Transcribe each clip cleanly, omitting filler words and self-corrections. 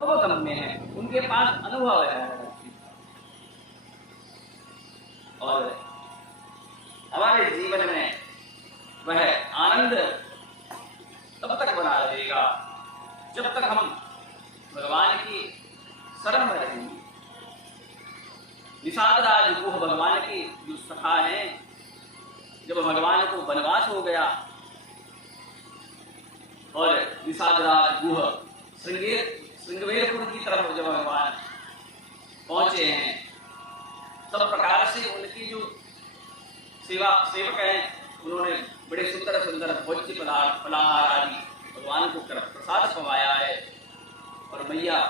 अनुभवगम्य है, उनके पास अनुभव है और हमारे जीवन में वह आनंद तब तक बना रहेगा जब तक हम भगवान की शरण में रहेंगे। निषादराज गुह भगवान की जो सखा है, जब भगवान को वनवास हो गया और निषादराज गुह श्रृंगवेरपुर की तरफ जब भगवान पहुंचे हैं, सब प्रकार से उनकी जो सेवक हैं उन्होंने बड़े सुंदर सुंदर भोज्य पदार्थ फलाहार आदि भगवान को प्रसाद खवाया है। और मैया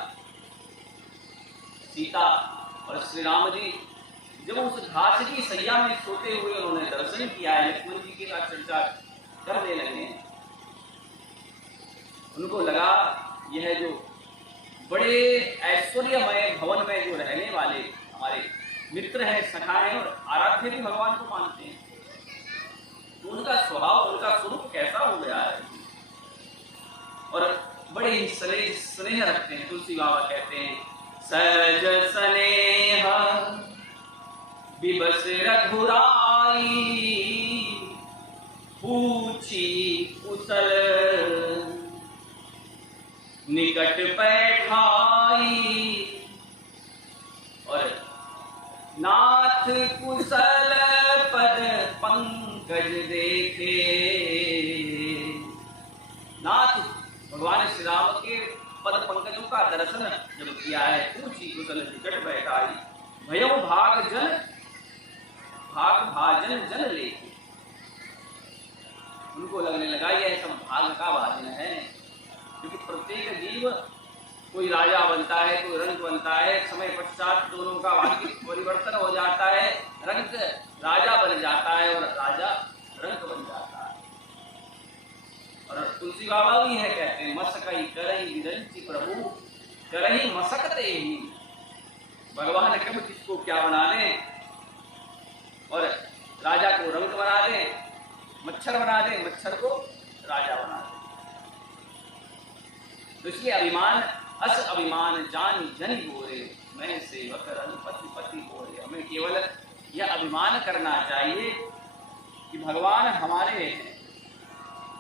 सीता और श्री राम जी जब उस घास की सैया में सोते हुए उन्होंने दर्शन किया है, लक्ष्मण जी के साथ चर्चा करने लगे, उनको लगा यह जो बड़े ऐश्वर्यमय भवन में जो रहने वाले हमारे मित्र हैं, सखा हैं और आराध्य भी भगवान को मानते हैं, तो उनका स्वभाव, उनका स्वरूप कैसा हो गया है और बड़े ही स्नेह रखते हैं। तुलसी बाबा कहते हैं, सहज स्नेह विबस रघुराई, पूछी कुशल निकट बैठाई, और नाथ कुशल पद पंकज देखे। नाथ भगवान श्री राम के पद पंकजों का दर्शन जब किया है, पूछी कुशल निकट बैठाई, भयो भाग भाजन जन लेके। उनको लगने लगा यह सब भाग का भाजन है, क्योंकि प्रत्येक जीव कोई राजा बनता है, कोई रंक बनता है, समय पश्चात दोनों का भाग्य परिवर्तन हो जाता है, रंक राजा बन जाता है और राजा रंक बन जाता है। और तुलसी बाबा भी है, कहते हैं, मसकई करई विरंची प्रभु करई मसकते ही। भगवान कब किसको क्या बना ले और राजा को रंक बना दे, मच्छर बना दे, मच्छर को राजा बना दे। तो इसलिए अभिमान अस अभिमान जान जन बोरे, मैं सेवक रघुपति पति बोरे। हमें केवल यह अभिमान करना चाहिए कि भगवान हमारे हैं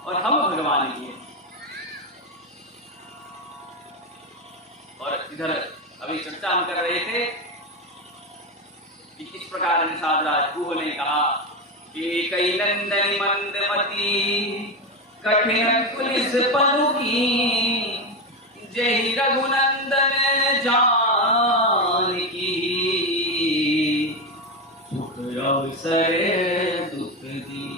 और हम भगवान के हैं। और इधर अभी चर्चा हम कर रहे थे कि किस प्रकार निषादराज गुह ने कहा कि कई नंदन मंदमती कठिन पुलिस पलु की, जय रघुनंदन जान की, सुख अवसर दुख दी।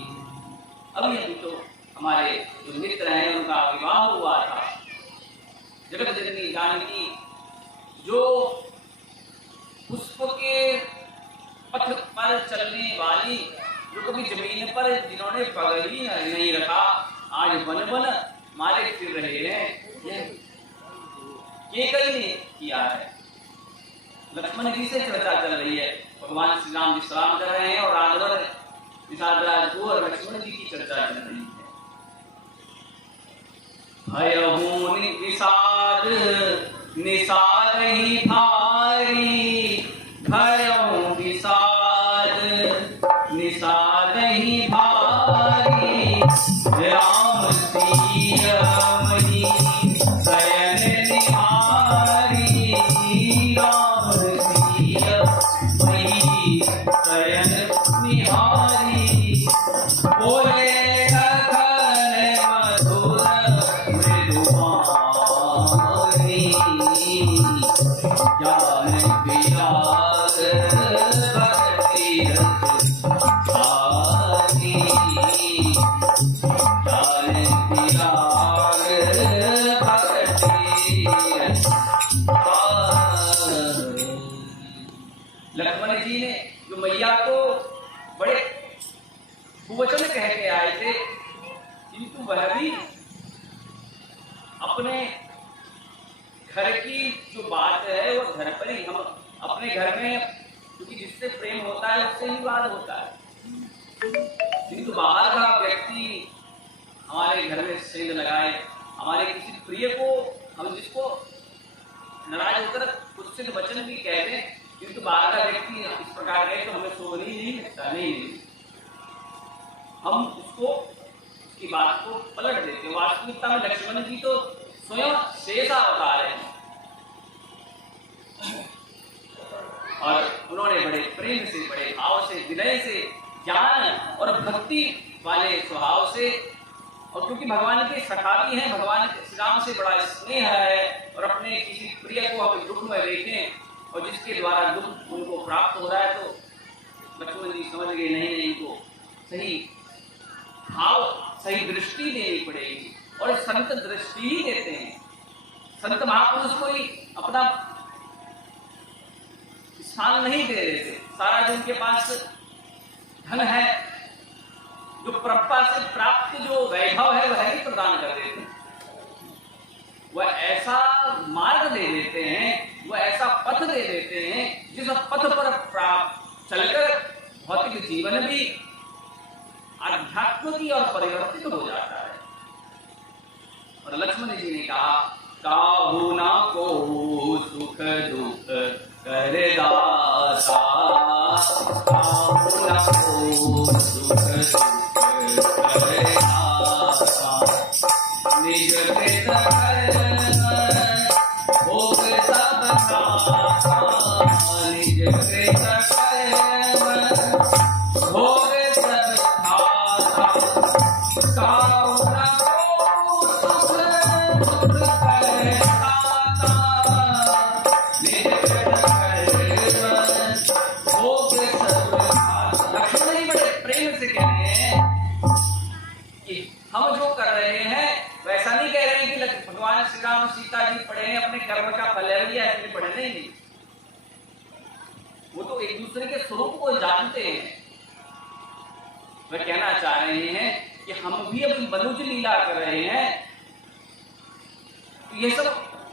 अभी तो हमारे जो मित्र हैं उनका विवाह हुआ था। जगत जननी जानकी जो पुष्प के पथ पर चलने वाली, जो कभी जमीन पर जिन्होंने पग ही नहीं रखा, आज वन वन मारे फिर रहे हैं, ये कई ने किया है। लक्ष्मण जी से चर्चा चल रही है, भगवान श्री राम विश्राम कर रहे हैं और राघवन निषादराज गुह और लक्ष्मण जी की चर्चा चल रही है। भयहु निषाद निषाद ही भारी, भयहु निषाद निषाद ही भारी, राम सिया मही शयन निहारी, राम सिया मही शयन निहारी, बोले लक्ष्मण जी ने जो मैया को बड़े कुवचन कह के आए थे, किंतु वह भी अपने घर की जो बात है वो घर पर ही, हम अपने घर में, क्योंकि जिससे प्रेम होता है उससे ही बात होता है, किंतु बाहर का व्यक्ति हमारे घर में सेंध लगाए, हमारे किसी प्रिय को हम जिसको नाराज होकर कुछ से वचन भी कह दें, किंतु बाहर का व्यक्ति इस प्रकार कहे तो हमें शोभनीय नहीं लगता। नहीं, हम उसकी बात को पलट देते हैं। वास्तविकता में लक्ष्मण जी तो स्वयं शेष अवतार है और उन्होंने बड़े प्रेम से, बड़े भाव से, विनय से, ज्ञान और भक्ति वाले स्वभाव से, और क्योंकि भगवान के सखा भी हैं, भगवान श्री राम से बड़ा स्नेह है और अपने किसी प्रिय को हम दुख में देखें और जिसके द्वारा दुख उनको प्राप्त हो रहा है, तो लक्ष्मण जी समझ गए नहीं, इनको सही भाव, सही दृष्टि देनी पड़ेगी। और संत दृष्टि ही देते हैं। संत महापुरुष कोई अपना स्थान नहीं दे देते। सारा जो उनके पास धन है, जो परंपरा से प्राप्त जो वैभव है, वह ही प्रदान कर देते हैं। वह ऐसा मार्ग दे देते हैं, वह ऐसा पथ दे देते हैं जिस पथ पर प्राप्त चलकर भौतिक जीवन भी आध्यात्म की और परिवर्तित हो जाता है। और लक्ष्मण जी ने कहा, काहू ना को सुख दुख कर दाता, काहू ना को सुख दुख कर दाता, निज कृत भोग सब खाता, निज कृत भोग सब खाता, काहू ना को सुख दुख कर दाता, निज कृत भोग सब खाता। लक्ष्मण जी बड़े प्रेम से कह रहे हैं कि हम जो कर रहे हैं वैसा नहीं कह रहे हैं कि भगवान श्री राम सीता जी पढ़े हैं अपने कर्म का फल लिया है, इसलिए पढ़े नहीं। वो तो एक दूसरे के स्वरूप को जानते हैं। वह कहना चाह रहे हैं कि हम भी अपनी मनुष्य लीला कर रहे हैं। तो ये सब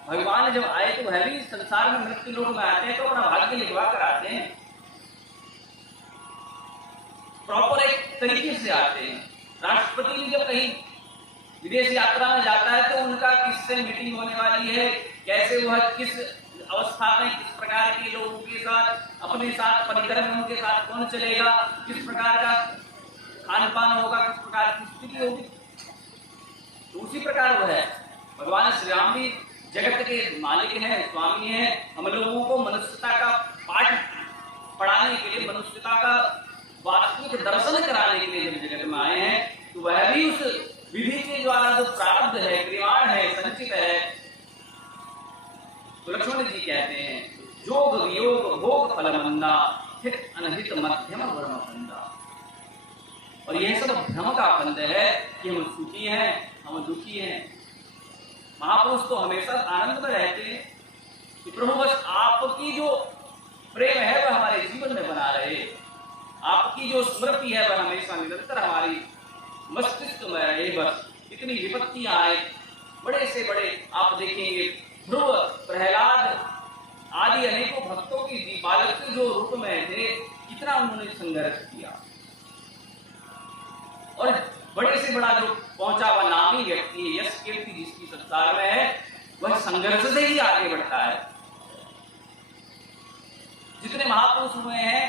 भगवान जब आए तो वह भी संसार में मृत्यु लोक में आते हैं तो अपना भाग्य लिखवा कर आते हैं, प्रॉपर एक तरीके से आते हैं। राष्ट्रपति भी जब कहीं विदेश यात्रा में जाता है तो उनका किससे मीटिंग होने वाली है, कैसे वह किस अवस्था में किस प्रकार के लोगों के साथ, अपने साथ परिकर में उनके साथ कौन चलेगा, किस प्रकार का खान पान होगा, किस प्रकार की स्थिति होगी, तो उसी प्रकार वह है। भगवान श्री राम भी जगत के मालिक हैं, स्वामी हैं। हम लोगों को मनुष्यता का पाठ पढ़ाने के लिए, मनुष्यता का वास्तविक दर्शन कराने के लिए जब जगत में आए हैं, तो वह भी उस विधि के द्वारा जो प्रारब्ध है, क्रियाण है, संचित है। तो लक्ष्मण जी कहते हैं, जोग वियोग भोग फल मंदा, फिर अनहित मध्यम वर्म फंदा। और यह सब भ्रम का फंद है कि हम सुखी हैं, हम दुखी हैं। महापुरुष तो हमेशा आनंद में रहते हैं कि प्रभु बस आपकी जो प्रेम है वह हमारे जीवन में बना रहे, आपकी जो स्मृति है वह हमेशा निरंतर हमारी मस्तिष्क में रहे। बस इतनी विपत्तियां आए, बड़े से बड़े आप देखेंगे ध्रुव, प्रहलाद आदि अनेकों भक्तों की बालक के जो रूप में थे, कितना उन्होंने संघर्ष किया। और बड़े से बड़ा जो पहुंचा हुआ नामी व्यक्ति है, यश कीर्ति जिसकी संसार में है, वह संघर्ष से ही आगे बढ़ता है। जितने महापुरुष हुए हैं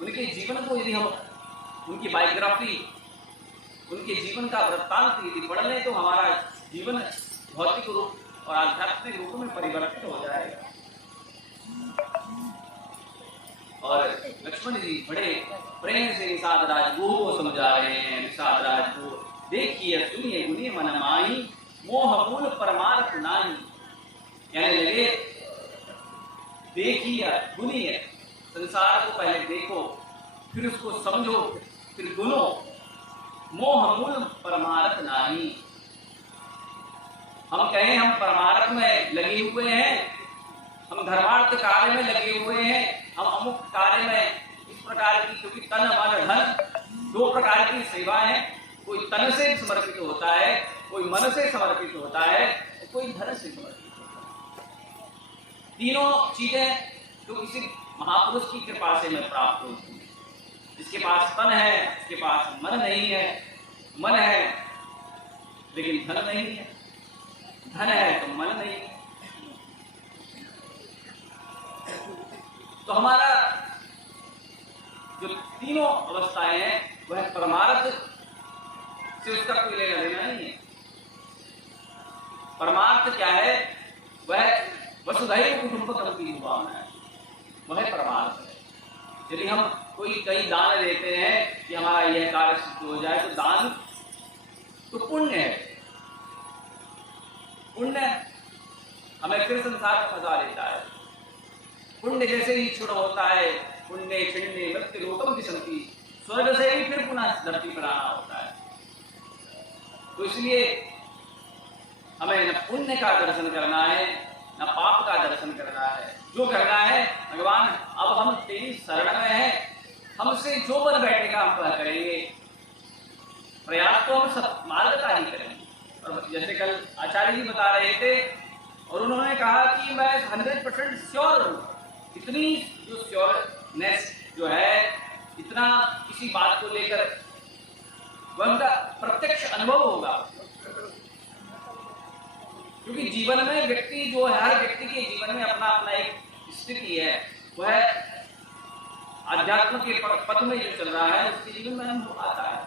उनके जीवन को यदि हम उनकी बायोग्राफी, उनके जीवन का वृत्तांत यदि पढ़ लें तो हमारा जीवन भौतिक रूप और आध्यात्मिक रूप में परिवर्तित हो जाएगा। और लक्ष्मण जी बड़े प्रेम से निषाद राजगुरु को समझा रहे हैं। निषाद राजगुरु, देखिए सुनिए गुनिए मन माही, मोह मूल परमार्थ नाही। कहने लगे, देखिए गुनिए, संसार को पहले देखो, फिर उसको समझो, फिर गुनो। मोह मूल परमार्थ नाही। हम कहें हम परमार्थ में लगे हुए हैं, हम धर्मार्थ कार्य में लगे हुए हैं, हम अमुक कार्य में इस प्रकार की, क्योंकि तन मन धन दो प्रकार की सेवा है। कोई तन से समर्पित होता है, कोई मन से समर्पित होता है, कोई धन से समर्पित होता है। तीनों चीजें तो किसी महापुरुष की कृपा से में प्राप्त होती है। जिसके पास तन है, उसके पास मन नहीं है, मन है लेकिन धन नहीं है, धन है तो मन नहीं है। तो हमारा जो तीनों अवस्थाएं हैं वह परमार्थ से उसका कोई लेना देना नहीं है। परमार्थ क्या है? वह वसुधैव कुटुंबकम की भावना है, वह परमार्थ है। यदि हम कोई कई दान देते हैं कि हमारा यह कार्य सिद्ध हो जाए, तो दान तो पुण्य है। पुण्य हमें फिर संसार में फंसा देता है। पुण्य जैसे ही क्षुण होता है, पुण्य छिण्य मृत्यु लोकम की संति, स्वर्ग से ही फिर पुनः धरती पर आना होता है। तो इसलिए हमें न पुण्य का दर्शन करना है, न पाप का दर्शन करना है। जो करना है, भगवान अब हम तेरी शरण में हैं, हमसे जो बन बैठेगा हम वह करेंगे। प्रयास तो हम सब मार्ग का ही करेंगे। और जैसे कल आचार्य जी बता रहे थे, और उन्होंने कहा कि मैं 100% श्योर हूँ। इतनी जो श्योरनेस जो है, इतना किसी बात को लेकर वह उनका प्रत्यक्ष अनुभव होगा। क्योंकि जीवन में व्यक्ति जो है, हर व्यक्ति के जीवन में अपना अपना एक स्थिति है, वह अध्यात्म के पथ में जो चल रहा है उसके जीवन में अनुभव आता है।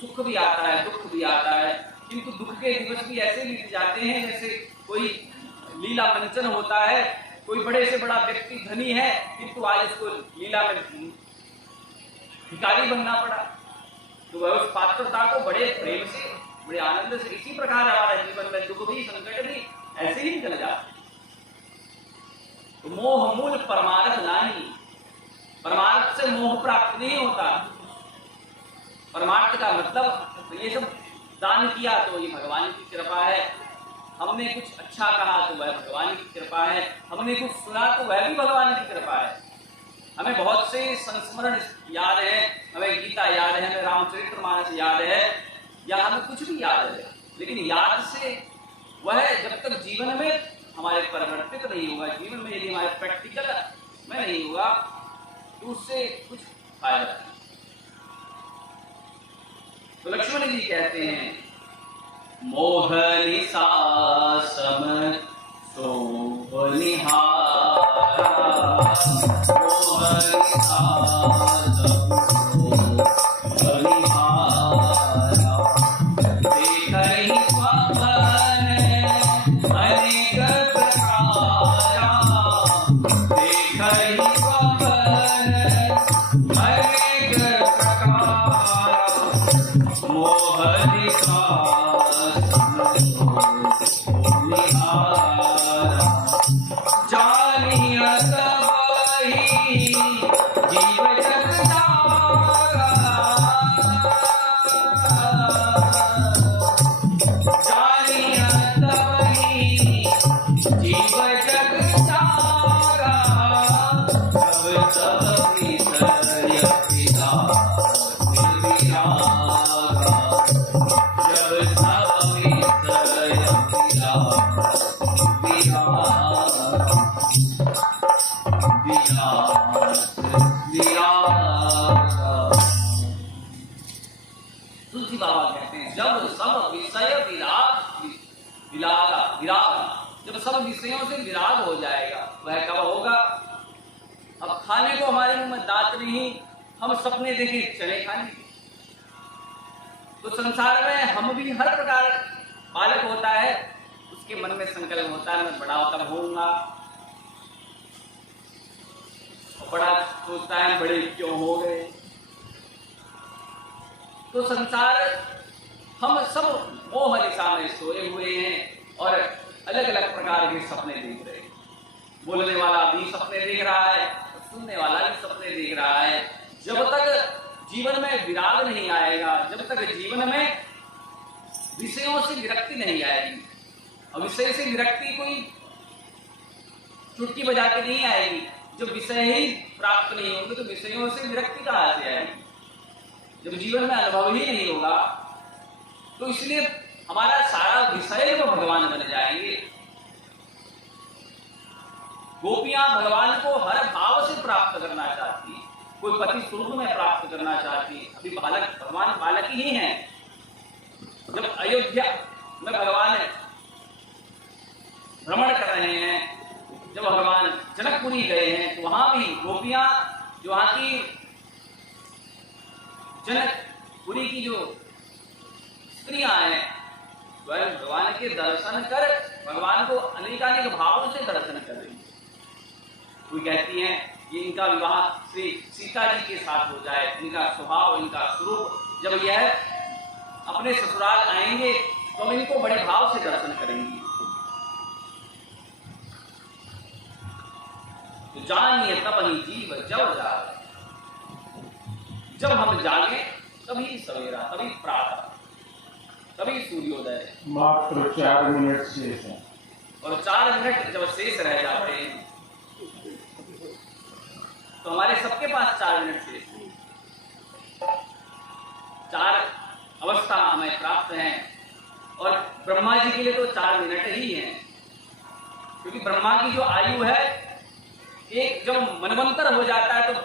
सुख भी आता है, दुख भी आता है, किंतु दुख के दिवस भी ऐसे बीत जाते हैं जैसे कोई लीला मंचन होता है। कोई बड़े से बड़ा व्यक्ति धनी है, किंतु आज उसको लीला में भिखारी बनना पड़ा, तो वह उस पात्रता को बड़े प्रेम से, बड़े आनंद से, इसी प्रकार हमारा जीवन में दुख भी, संकट भी ऐसे ही निकल जाते। तो मोह मूल परमार्थ नहीं, परमार्थ से मोह प्राप्त नहीं होता। परमार्थ का मतलब तो ये सब दान किया तो ये भगवान की कृपा है, हमने कुछ अच्छा कहा तो वह भगवान की कृपा है, हमने कुछ सुना तो वह भी भगवान की कृपा है। हमें बहुत से संस्मरण याद है, हमें गीता याद है, हमें रामचरितमानस याद है, या हमें कुछ भी याद है, लेकिन याद से वह जब तक जीवन में हमारे परिवर्तित नहीं होगा, जीवन में यदि हमारे प्रैक्टिकल में नहीं होगा, तो उससे कुछ फायदा नहीं। तो लक्ष्मण जी कहते हैं, मोहनिसा सम शोभनिहारा, मोहनिसा सम शोभनिहारा, देखहि स्वप्न अनेक प्रकारा, देखहि स्वप्न अनेक प्रकारा, मोहनिसा तुलसी बाबा कहते हैं, जब सब विषय विराग, जब सब विषयों से विराग हो जाएगा, वह कब होगा? अब खाने को हमारे मुंह में दांत नहीं, हम सपने देखे चने खाने। तो संसार में हम भी हर प्रकार, बालक होता है उसके मन में संकल्प होता है मैं बड़ा होकर होऊंगा, बड़ा सोचता है बड़े क्यों हो गए। तो संसार, हम सब मोह निशा में सोए हुए हैं और अलग अलग प्रकार के सपने देख रहे हैं। बोलने वाला भी सपने देख रहा है, सुनने वाला भी सपने देख रहा है। जब तक जीवन में विराग नहीं आएगा, जब तक जीवन में विषयों से विरक्ति नहीं आएगी, और विषय से विरक्ति कोई चुटकी बजा के नहीं आएगी, जब विषय ही प्राप्त नहीं होंगे तो विषयों से विरक्ति कहां से आएगी? जब जीवन में अनुभव ही नहीं होगा, तो इसलिए हमारा सारा विषय को भगवान बन जाएंगे। गोपियां भगवान को हर भाव से प्राप्त करना चाहती, कोई पति स्वरूप में प्राप्त करना चाहती। अभी बालक, भगवान बालक ही हैं। जब अयोध्या में भगवान भ्रमण कर रहे हैं, जब भगवान जनकपुरी गए हैं तो वहां भी गोपियां जो वहां की जनकपुरी की जो स्त्रियां हैं वह भगवान के दर्शन कर भगवान को अनेकानेक भावों से दर्शन कर रही है। कोई कहती हैं कि इनका विवाह श्री सीता जी के साथ हो जाए, इनका स्वभाव इनका स्वरूप जब यह अपने ससुराल आएंगे तो हम इनको बड़े भाव से दर्शन करेंगे। तो जानिए तब ही जीव जब जागे, जब हम जागे तभी सवेरा, तभी प्रातः, तभी सूर्योदय। मात्र 4 मिनट शेष है और 4 मिनट जब शेष रह जाते हैं तो हमारे सबके पास 4 मिनट शेष है। 4 अवस्था हमें प्राप्त हैं और ब्रह्मा जी के लिए तो 4 मिनट ही हैं, क्योंकि ब्रह्मा की जो आयु है एक जब मनवंतर हो जाता है तो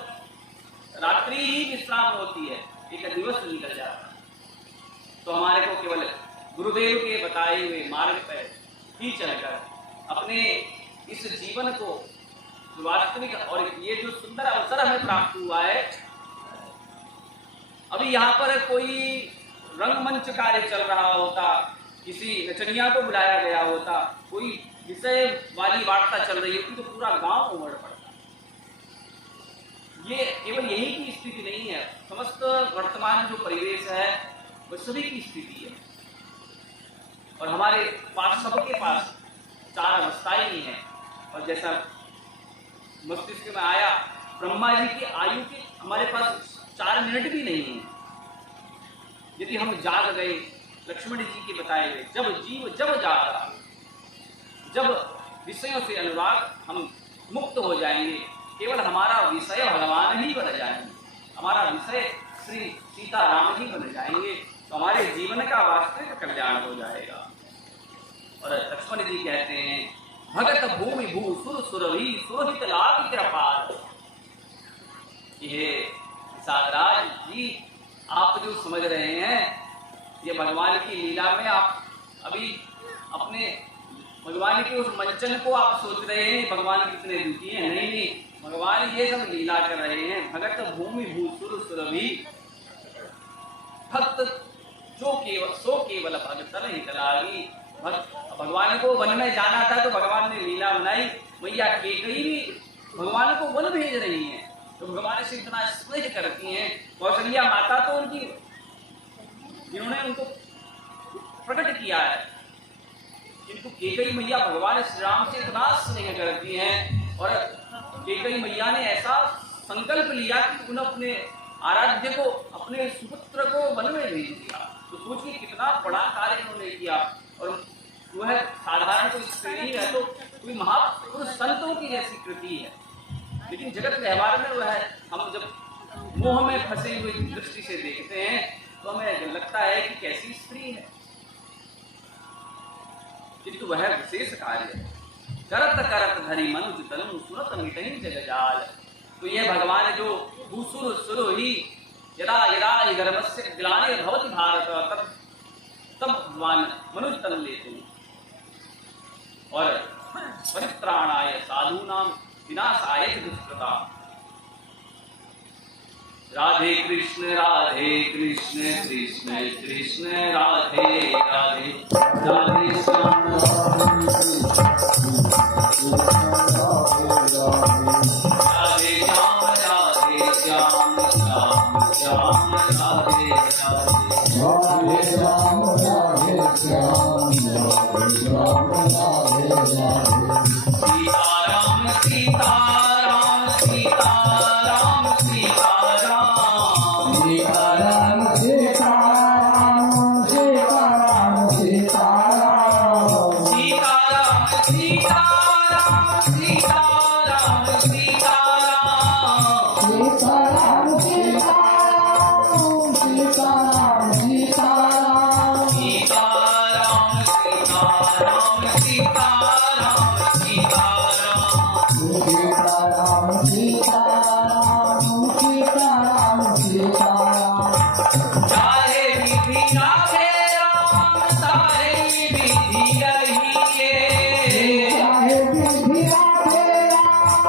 रात्रि ही विश्राम होती है, एक दिवस निकल जाता है। तो हमारे को केवल गुरुदेव के बताए हुए मार्ग पर ही चलकर अपने इस जीवन को वास्तविक और ये जो सुंदर अवसर हमें प्राप्त हुआ है, अभी यहाँ पर कोई रंगमंच कार्य चल रहा होता, किसी नचनिया को बुलाया गया होता, कोई विषय वाली वार्ता चल रही होती तो पूरा गांव उमड़ पड़ता। ये केवल यही की स्थिति नहीं है, समस्त वर्तमान जो परिवेश है वो सभी की स्थिति है। और हमारे पास सबके पास 4 अवस्थाएं ही हैं। और जैसा मस्तिष्क में आया, ब्रह्मा जी की आयु के हमारे पास 4 मिनट भी नहीं है। यदि हम जाग गए, लक्ष्मण जी के बताए हुए जब जीव जब जागा, जब विषयों से अनुराग हम मुक्त हो जाएंगे, केवल हमारा विषय भगवान ही बन जाएंगे, हमारा विषय श्री सीताराम ही बन जाएंगे, तो हमारे जीवन का वास्तविक कल्याण हो जाएगा। और लक्ष्मण जी कहते हैं भगत भूमि भू सुर सुरभि सुरहित लाभ कृपाल। ये सागराज जी आप जो समझ रहे हैं ये भगवान की लीला में आप अभी अपने भगवान के उस मंचन को आप सोच रहे हैं भगवान कितने दुखी हैं। नहीं, भगवान ये सब लीला कर रहे हैं। भगत भूमि भू सुर सुरभि, भक्त जो केवल भगत नहीं कलागी। भगवान को वन में जाना था तो भगवान ने लीला बनाई। मैया केकई भी भगवान को वन भेज रही है, तो भगवान से इतना स्नेह करती हैं। कौशल्या माता तो उनकी, जिन्होंने उनको प्रकट किया है, इनको केकई मैया भगवान श्री राम से इतना स्नेह करती हैं। और केकई मैया ने ऐसा संकल्प लिया कि उन्हें अपने आराध्य को, अपने सुपुत्र को वन में भेज दिया। तो सोचिए कितना बड़ा कार्य उन्होंने किया। और वह साधारण कोई श्रेणी है तो कोई महापुरुष संतों की जैसी कृति है, लेकिन जगत व्यवहार में वह हम जब मोह में फंसे हुए दृष्टि से देखते हैं तो हमें लगता है कि कैसी स्त्री है, किंतु वह विशेष कार्य है। करत करत धरि मनुज तनु सुरत मिटहि जगजाल। तो यह भगवान जो भूसुर सुर ही यदा यदा धर्मस्य ग्लानिर् भवति भारत तब भगवान मनुज तन लेते हैं। और परित्राणाय साधूनां विनाशाय दुष्कृता। राधे कृष्ण कृष्ण कृष्ण राधे राधे, राधे श्याम राधे श्याम राधे श्याम श्याम श्याम राधे राधे, सीताराम सीताराम सीताराम सीताराम, सीताराम सीताराम सीताराम सीताराम, सीताराम सीताराम सीताराम सीताराम, सीताराम सीताराम सीताराम, सीताराम सीताराम सीताराम सीताराम, चाहे विधि राधे राम सारे विधि रहिए, चाहे विधि राधे राम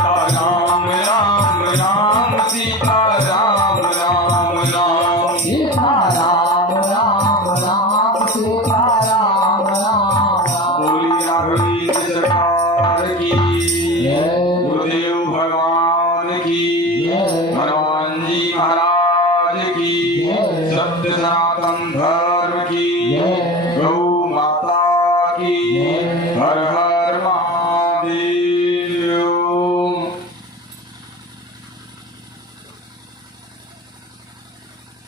सीता राम राम राम सीता राम राम राम सीता राम राम राम सीता राम राम राम। बोली राघवी सरकार की, गुरुदेव भगवान की, हनुमान जी महाराज की, सत्य सनातन धर्म की, गौ माता की, हर हर महादेव।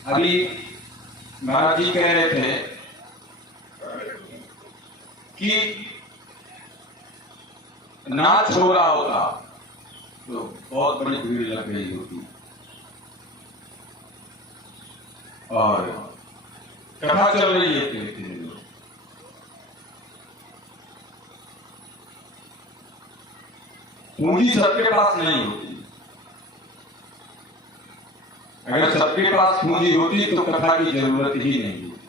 अभी महाराज जी कह रहे थे कि नाच हो रहा होता तो बहुत बड़ी भीड़ लग गई होती और कथा चल रही है धीरे धीरे। पूंजी सबके पास नहीं होती। अगर सबके पास पूंजी होती तो कथा की जरूरत ही नहीं होती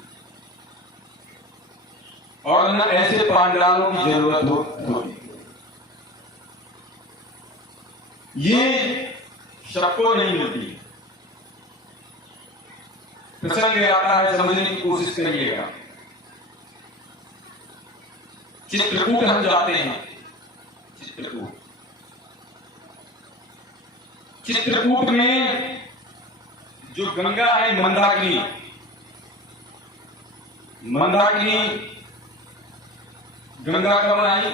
और न ऐसे पांडालों की जरूरत होती। ये सबको नहीं मिलती। प्रसंग आता है, समझने की कोशिश करिएगा। चित्रकूट हम जाते हैं, चित्रकूट में जो गंगा है मंदाकिनी, गंगा कब आई?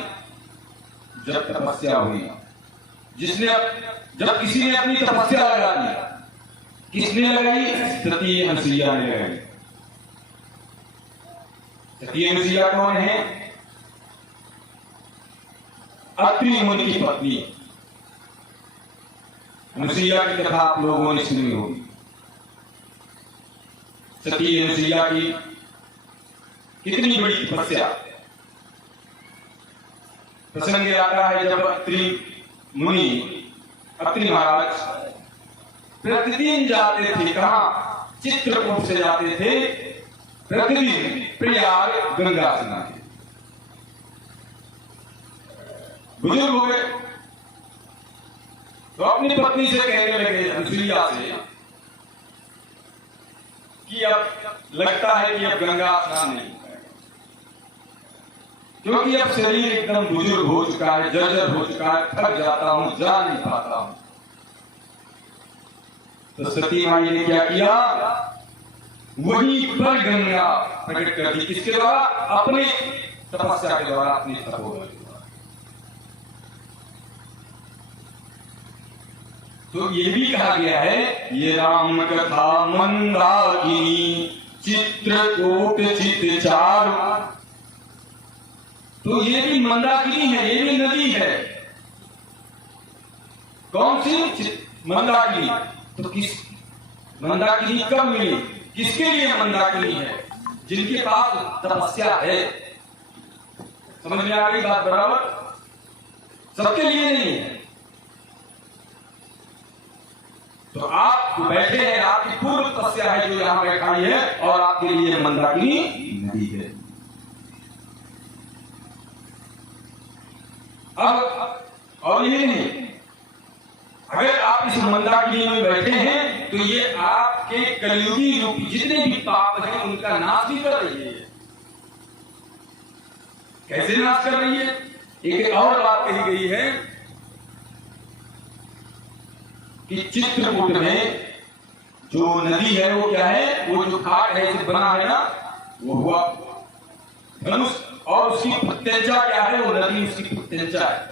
जब तपस्या हुई। जब किसी ने अपनी तपस्या लगा दी, किसने लगाई? सती अनुसुईया ने लगाई। सती अनुसुईया कौन है? अत्रि मुनि की पत्नी। अनुसुईया की कथा आप लोगों ने सुनी होगी। सती अनुसुईया की कितनी बड़ी तपस्या। प्रसंग आता है जब अत्रि मुनि, अत्रि महाराज प्रतिदिन जाते थे, कहां? चित्रकूट से जाते थे प्रतिदिन प्रयाग गंगा स्नान। बुजुर्ग हो गए तो अपनी पत्नी से कहने लगे, अनुसुईया से, कि अब लगता है कि अब गंगा स्नान नहीं होगा, क्योंकि अब शरीर एकदम बुजुर्ग हो चुका है, जर्जर हो चुका है, थक जाता हूं, जा नहीं पाता हूं। तो सती माई ने क्या किया? वहीं पर गंगा प्रकट कर दी। किसके द्वारा? अपने तपस्या के द्वारा, अपनी तपोबल के द्वारा। तो ये भी कहा गया है, ये राम कथा मंदाकिनी चित्रकूट चित चारु। तो ये भी मंदाकिनी है, ये भी नदी है। कौन सी? मंदाकिनी। तो किस मंदाकिनी कब मिली? किसके लिए मंदाकिनी है? जिनके पास तपस्या है। समझ में आ गई बात? बराबर सबके लिए नहीं है। तो आप बैठे हैं, आपकी पूर्व तपस्या है जो यहां बैठाई है, और आपके लिए मंदाकिनी नदी है। अब और ये नहीं, अगर आप इस मंदाकिनी में बैठे हैं तो ये आपके कलयुगी रूपी जितने भी पाप हैं उनका नाश भी कर रही है। कैसे नाश कर रही है? एक और बात कही गई है कि चित्रकूट में जो नदी है वो क्या है? वो जो घाट है इसे बना है ना, वो हुआ धनुष, और उसकी प्रत्यंचा क्या है? वो नदी उसकी प्रत्यंचा है,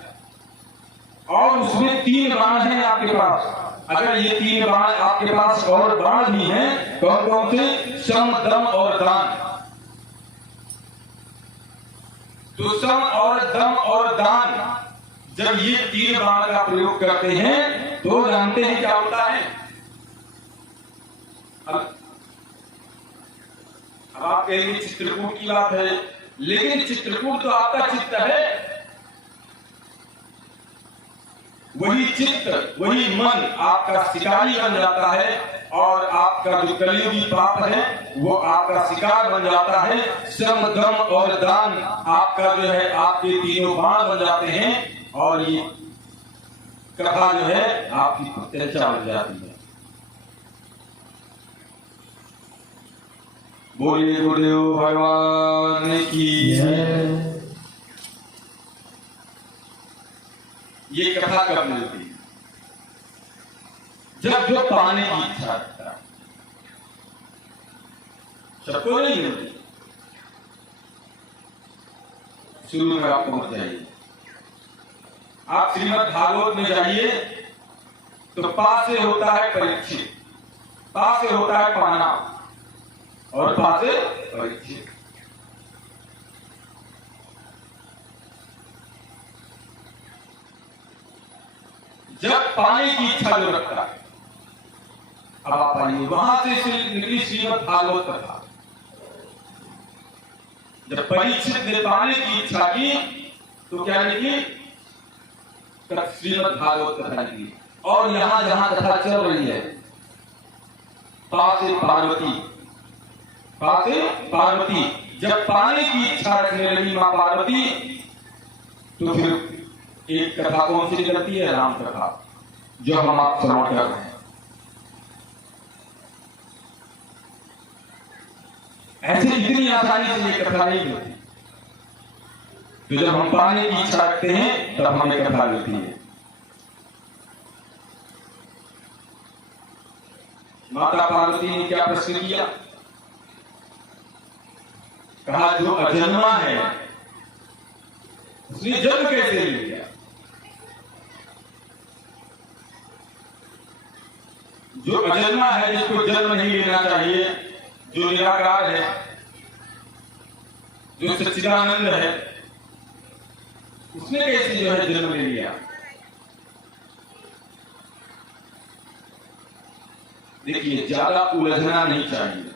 और उसमें 3 बाण हैं आपके पास। अगर ये 3 बाण आपके पास और बाण भी हैं, कौन कौन से? सम, दम और दान। तो सम और दम और दान जब ये 3 बाण का प्रयोग करते हैं तो जानते हैं क्या होता है? अब आप कहेंगे चित्रकूट की बात है, लेकिन चित्रकूट तो आपका चित्त है। वही चित्त, वही मन आपका शिकारी बन जाता है, और आपका जो कलयुगी पाप है वो आपका शिकार बन जाता है। श्रम, दम और दान आपका जो है, आपके 3 बाण बन जाते हैं, और ये कथा जो है आपकी प्रत्यक्षा बन जाती है। बोलिए गुरुदेव भगवान की ये कथा कब मिलती है? जब जो पाने की इच्छा रखता है। सबको नहीं मिलती। शुरू में आपको मत जाइए। आप श्रीमद् भागवत में जाइए तो पास से होता है परीक्षित, पास से होता है पाना और पास से परीक्षित। जब पाने की इच्छा जो रखता है, अब आप पाइए वहां से निकली श्रीमद् भागवत कथा। जब परीक्षित ने पाने की इच्छा की तो क्या निकली? श्रीमद् भागवत कथा निकली। और यहां जहां कथा चल रही है, पासे पार्वती, पासे पार्वती जब पाने की इच्छा रखने लगी मां पार्वती, तो फिर एक कथा कौन सी निकलती है? राम कथा, जो हम आप श्रवण कर रहे हैं। ऐसे इतनी आसानी से ये कथा नहीं मिलती। तो जब हम पाने की इच्छा रखते हैं तब हमें कथा मिलती है। माता पार्वती ने क्या प्रश्न किया? कहा जो अजन्मा है उसने जन्म कैसे ले लिया? जो अजन्मा है, जिसको जन्म नहीं लेना चाहिए, जो निराकार है, जो सच्चिदानंद है, उसने कैसे जो है जन्म ले लिया? देखिए, ज्यादा उलझना नहीं चाहिए।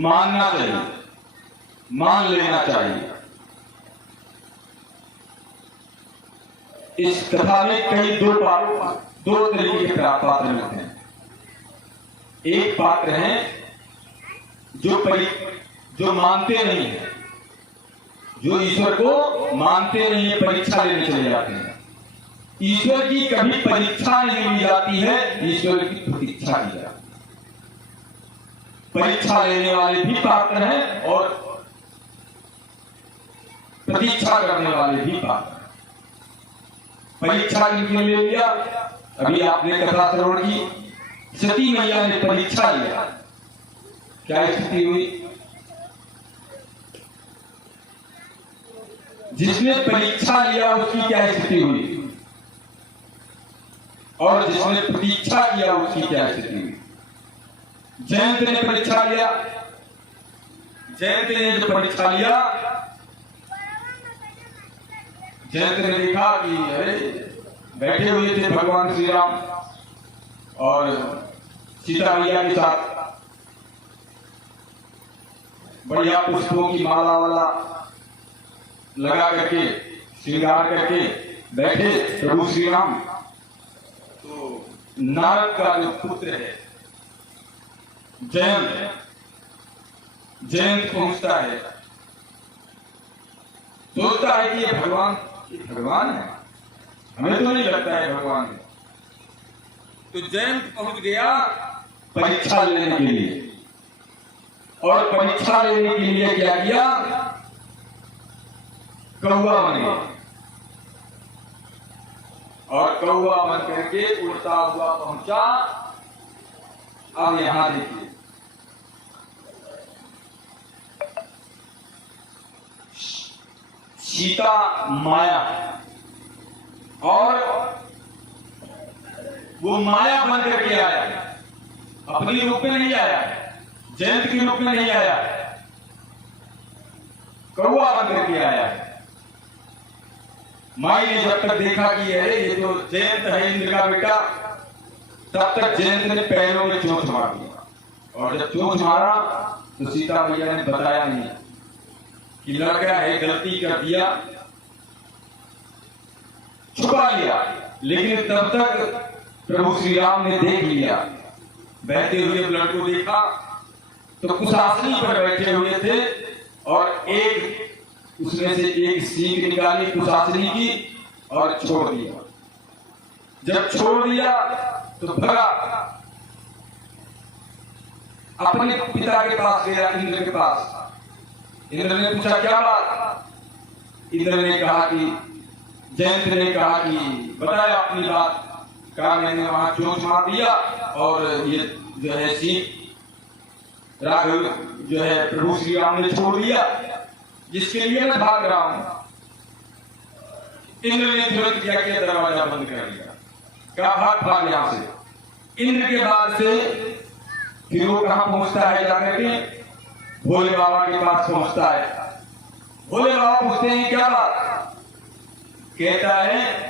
मानना चाहिए, मान लेना चाहिए। इस कथा में कई दो तरीके के पात्र मिलते हैं। एक पात्र है जो मानते नहीं है, जो ईश्वर को मानते नहीं है, परीक्षा लेने चले जाते हैं। ईश्वर की कभी परीक्षा नहीं ली जाती है, ईश्वर की प्रतीक्षा की जाती है। परीक्षा लेने वाले भी पात्र हैं और प्रतीक्षा करने वाले भी पात्र हैं। परीक्षा किसने ले लिया? अभी आपने कथा श्रवण की, सती मैया ने परीक्षा लिया। क्या स्थिति हुई? जिसने परीक्षा लिया उसकी क्या स्थिति हुई, और जिसने प्रतीक्षा किया उसकी क्या स्थिति हुई? जयंत ने परीक्षा लिया। जयंत ने जो परीक्षा लिया, जयंत ने देखा कि अरे बैठे हुए थे भगवान श्री राम और सीता मैया के साथ, बढ़िया पुष्पों की माला वाला लगा करके, श्रृंगार करके बैठे प्रभु श्री राम। तो नारद का जो पुत्र है जयंत पहुंचता है, सोचता है कि ये भगवान है, हमें तो नहीं लगता है भगवान है। तो जयंत पहुंच गया परीक्षा लेने के लिए, और परीक्षा लेने के लिए क्या किया? कौवा बन गया, और कौवा बन करके उड़ता हुआ पहुंचा। अब यहां देखिए, सीता माया, और वो माया बन करके आया, अपनी रूप में नहीं आया, जयंत के रूप में नहीं आया, कौवा बन करके आया। माई ने जब तक देखा कि अरे ये तो जयंत है, इंद्र का बेटा, तब तक जयंत ने पैरों में चोट मार दिया। और जब चोट मारा तो सीता मैया ने बताया नहीं कि लड़का है, गलती कर दिया, छुपा लिया। लेकिन तब तक प्रभु श्री राम ने देख लिया, बहते हुए ब्लड को देखा तो कुशासनी पर बैठे हुए थे, और एक उसमें से एक सीख निकाली कुशासनी की और छोड़ दिया। जब छोड़ दिया तो भगा, अपने पिता के पास गया, इंद्र के पास। इंद्र ने पूछा क्या बात? इंद्र ने कहा कि जयंत ने कहा कि बताया अपनी बात। कहा मैंने वहां चोट मार दिया और ये जो है सीख राघव जो है प्रभु श्री राम ने छोड़ दिया, जिसके लिए मैं भाग रहा हूं। इंद्र ने तुरंत क्या किया, दरवाजा बंद कर दिया। कहा भाग भाग यहां से। इंद्र के बाद से फिर वो कहां पहुंचता है, जाकर के भोले बाबा के पास पहुंचता है। भोले बाबा पूछते हैं क्या बात? कहता है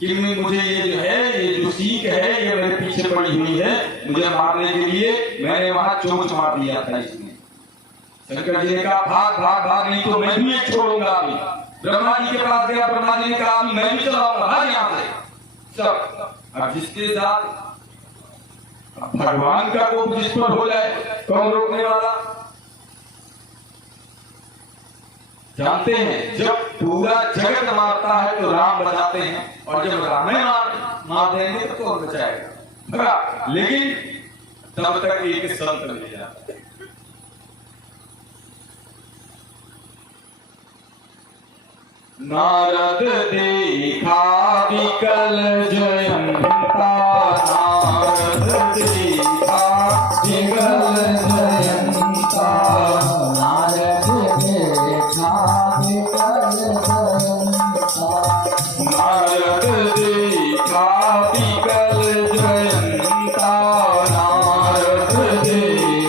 कि मुझे ये जो है, ये जो सीख है ये मेरे पीछे पड़ी हुई है, मुझे मारने के लिए मैंने वहां चोंच मार दिया था इसने। शंकर जी ने कहा भाग भाग भाग, नहीं तो मैं भी एक छोड़ूंगा अभी। ब्रह्मा जी के पास गया, ब्रह्मा जी ने कहा अभी मैं भी चलाऊंगा, भाग यहां से सब। अब जिसके साथ भगवान का कोप जिस पर हो जाए, कौन रोकने वाला? जानते हैं जब पूरा जगत मारता है तो राम बचाते हैं, और जब राम मार देंगे तो कौन बचाएगा? भगा। लेकिन तब तक एक संत मिल जाता है। नारद देखा विकल जयंता, नारद देखा विकल जयंता, नारद देखा विकल जयंता, नारद देखा विकल जयंता, नारद देखा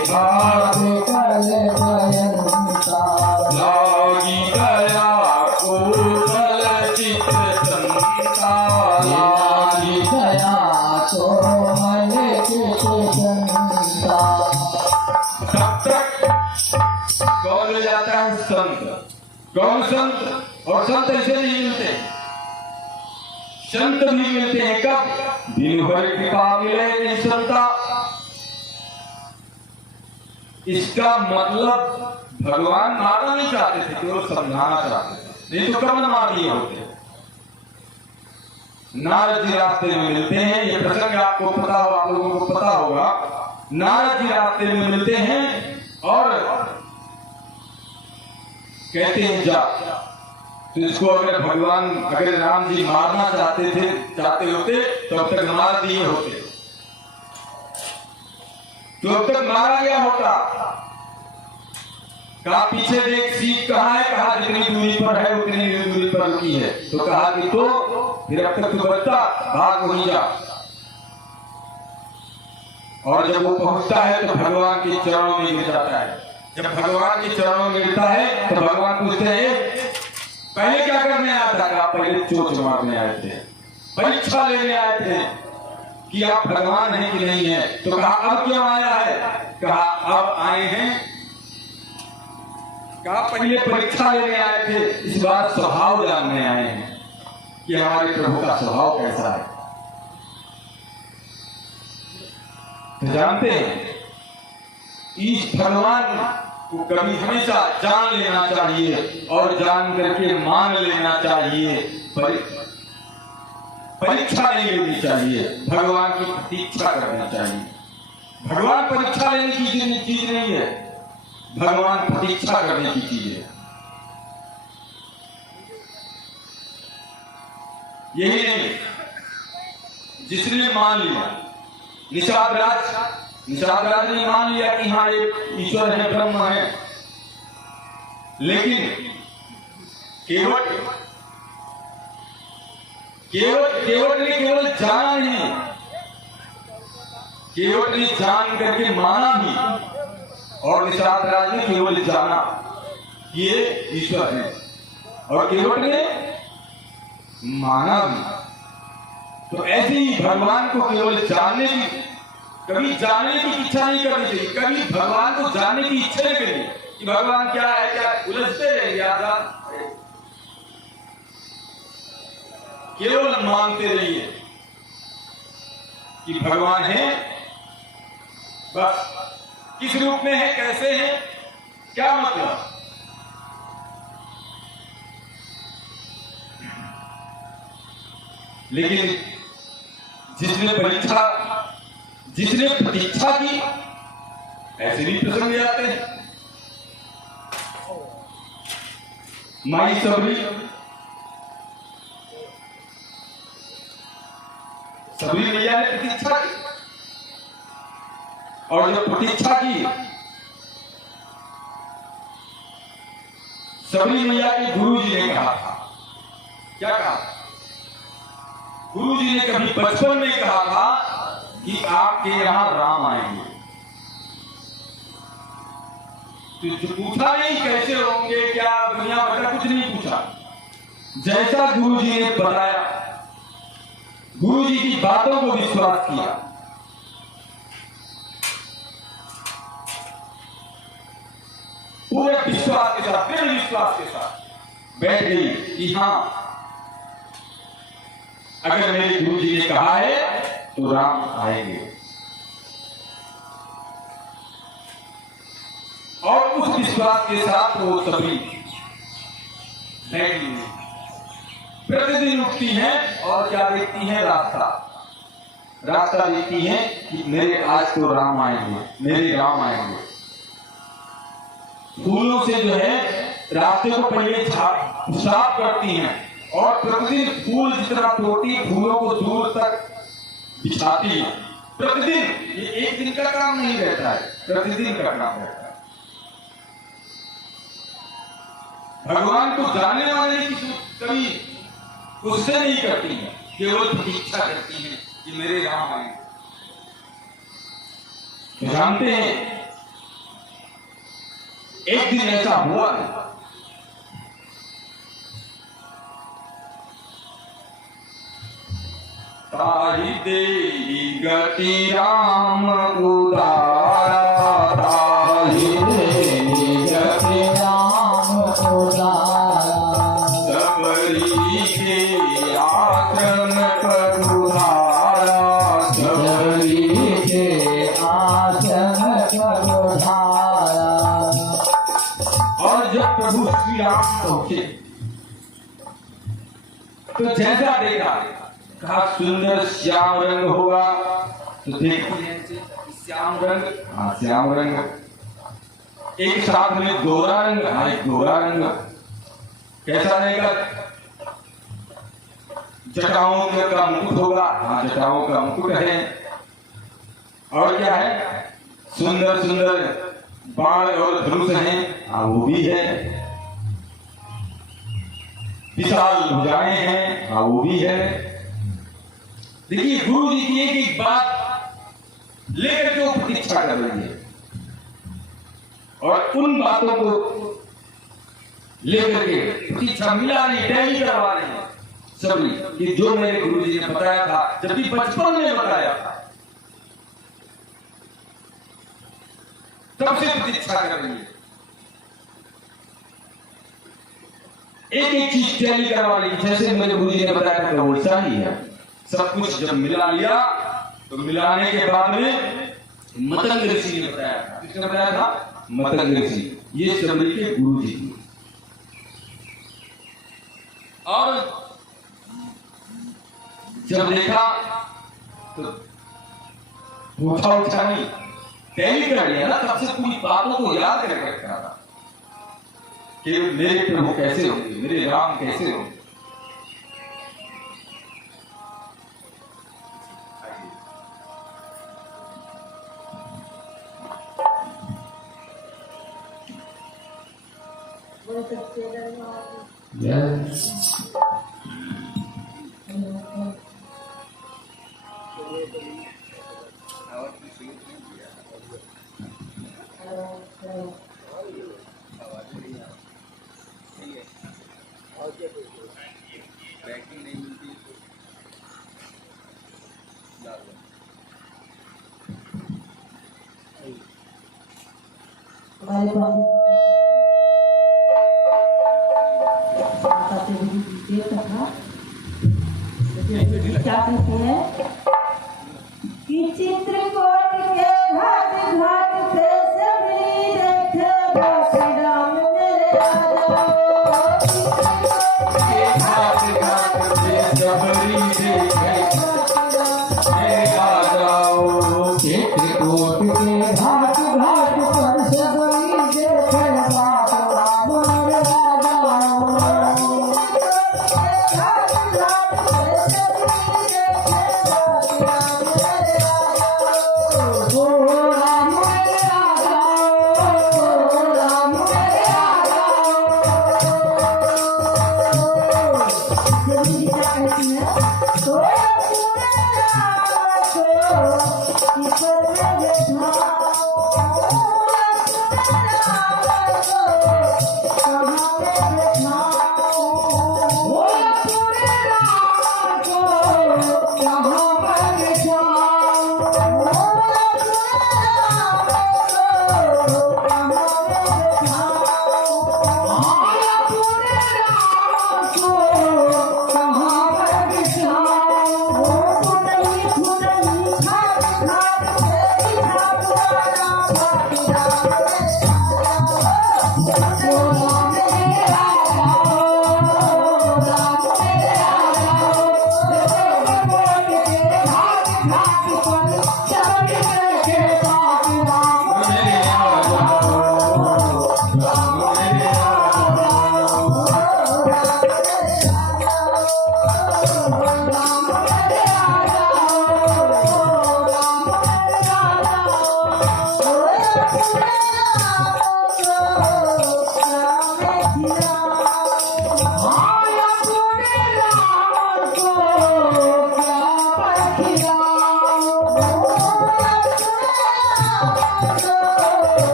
विकल जयंता, लागी गया कोमल चित्त संता, लागी गया तो मन चित्त तब तक कौन ले जाता है? संत। कौन संत? और संत ऐसे नहीं मिलते, संत भी मिलते हैं कब? दिन भर कृपा मिले निसंता। इसका मतलब भगवान मारना नहीं चाहते थे, केवल समझाना चाहते थे, नहीं तो कब न मार दिए होते। नारद जी रास्ते में मिलते हैं, ये प्रसंग आपको पता हो, आप लोगों को पता होगा। नारद जी रास्ते में मिलते हैं और कहते हैं जा। तो इसको अगर भगवान, अगर राम जी मारना चाहते होते तो अब तक मार दिए होते, तो अब तक मारा गया होता। कहा पीछे देख सीख कहाँ है? कहा जितनी दूरी पर है उतनी दूरी पर रुकी है। तो कहा कि तो फिर अब तक तू बचता, भाग वहीं जा। और जब वो पहुंचता है तो भगवान के चरणों में गिर जाता है। जब भगवान के चरणों में गिरता है तो भगवान पूछते हैं पहले क्या करने आया था? कहा पहले चोट मारने आए थे, परीक्षा लेने आए थे कि आप भगवान हैं कि नहीं है। तो कहा अब क्यों आया है? कहा अब आए हैं, कहा पहले परीक्षा लेने आए थे, इस बार स्वभाव जानने आए हैं कि हमारे प्रभु का स्वभाव कैसा है। तो जानते हैं इस भगवान को कभी हमेशा जान लेना चाहिए और जान करके मान लेना चाहिए, परीक्षा नहीं लेनी चाहिए, भगवान की प्रतीक्षा करनी चाहिए। भगवान परीक्षा लेने की चीज नहीं है, भगवान प्रतीक्षा करने की चीज है। यही नहीं, जिसने मान लिया, निषाद राज ने मान लिया कि हाँ ये ईश्वर है, ब्रह्म है, लेकिन केवट ने केवल जाना नहीं, केवट ने जान करके माना भी, और निषाद राज ने केवल जाना कि ये ईश्वर है, और केवट ने माना भी। तो ऐसे ही भगवान को केवल जानने की, कभी जानने की इच्छा नहीं करनी चाहिए, कभी भगवान को जानने की इच्छा नहीं करनी कि भगवान क्या है, क्या उलझते रहेंगे आप, केवल मानते रहिए कि भगवान है, बस किस रूप में है, कैसे है, क्या मतलब। लेकिन जिसने प्रतीक्षा की, ऐसे भी प्रसंग आते हैं। माई सबरी मैया ने प्रतीक्षा की, और जब प्रतीक्षा की, सबरी मैया के गुरु जी ने कहा था, क्या कहा? गुरु जी ने कभी बचपन में कहा था कि आपके यहां राम आएंगे। तो जो पूछा नहीं कैसे होंगे, क्या दुनिया भर का कुछ नहीं पूछा। जैसा गुरु जी ने बताया, गुरु जी की बातों को विश्वास किया, पूरे विश्वास के साथ, दृढ़ विश्वास के साथ बैठ गई कि हाँ, अगर मेरे गुरु जी ने कहा है तो राम आएंगे। और उस विश्वास के साथ वो सभी प्रतिदिन उठती हैं और क्या देखती हैं? रास्ता देखती हैं कि मेरे आज तो राम आएंगे, मेरे राम आएंगे। फूलों से जो है रास्ते को पहले साफ करती हैं, और प्रतिदिन फूल जितना तोड़ती, फूलों को दूर तक बिछाती है। प्रतिदिन, ये एक दिन का काम नहीं रहता है, प्रतिदिन का काम रहता है। भगवान को जानने वाले की कभी गुस्से नहीं करती हैं, केवल प्रतीक्षा करती हैं कि मेरे राम आएंगे। तो जानते हैं एक दिन ऐसा हुआ है, ताहि देहि गति राम उदारा, ताहि देहि गति राम उदारा, सबरी के आश्रम करुधारा, सबरी के आश्रम करुधारा। और जब प्रभु श्री राम पहुंचे तो जैसा देखा, कहा सुंदर श्याम रंग होगा, तो देखते हैं श्याम रंग, हाँ श्याम रंग, एक साथ में गोरा रंग, हाँ एक गोरा रंग। कैसा रहेगा? जटाओं का मुकुट होगा, हाँ जटाओं का मुकुट है। और क्या है? सुंदर सुंदर बाण और धनुष हैं, हाँ वो भी है। विशाल भुजाएं हैं, हाँ वो भी है। देखिए गुरु जी की एक बात लेकर के वो प्रतीक्षा कर रही है, और उन बातों को लेकर के प्रतीक्षा मिला नहीं, टैली करवा रही है सभी कि जो मेरे गुरु जी ने बताया था, जबकि बचपन में बताया था, तब से प्रतीक्षा कर रही है। एक एक चीज टैली करवा रही है, जैसे मेरे गुरु जी ने बताया था वैसा ही है। सब कुछ जब मिला लिया, तो मिलाने के बाद में मतंग ऋषि ने बताया था, किसने बताया था? मतंग ऋषि। ये सबरी के गुरु जी। और जब देखा तो पूछा उठा नहीं, टैली कर लिया ना, तब से पूरी बातों को याद करके रखा था कि मेरे प्रभु कैसे होंगे, मेरे राम कैसे होंगे। Yes. हमारे बाबू कथा क्या कहते हैं कि चित्रकूट के घाट घाट पे सभी देखे बापू राम मेरे राजा। देवी जी क्या कहती हैं तो ईश्वर में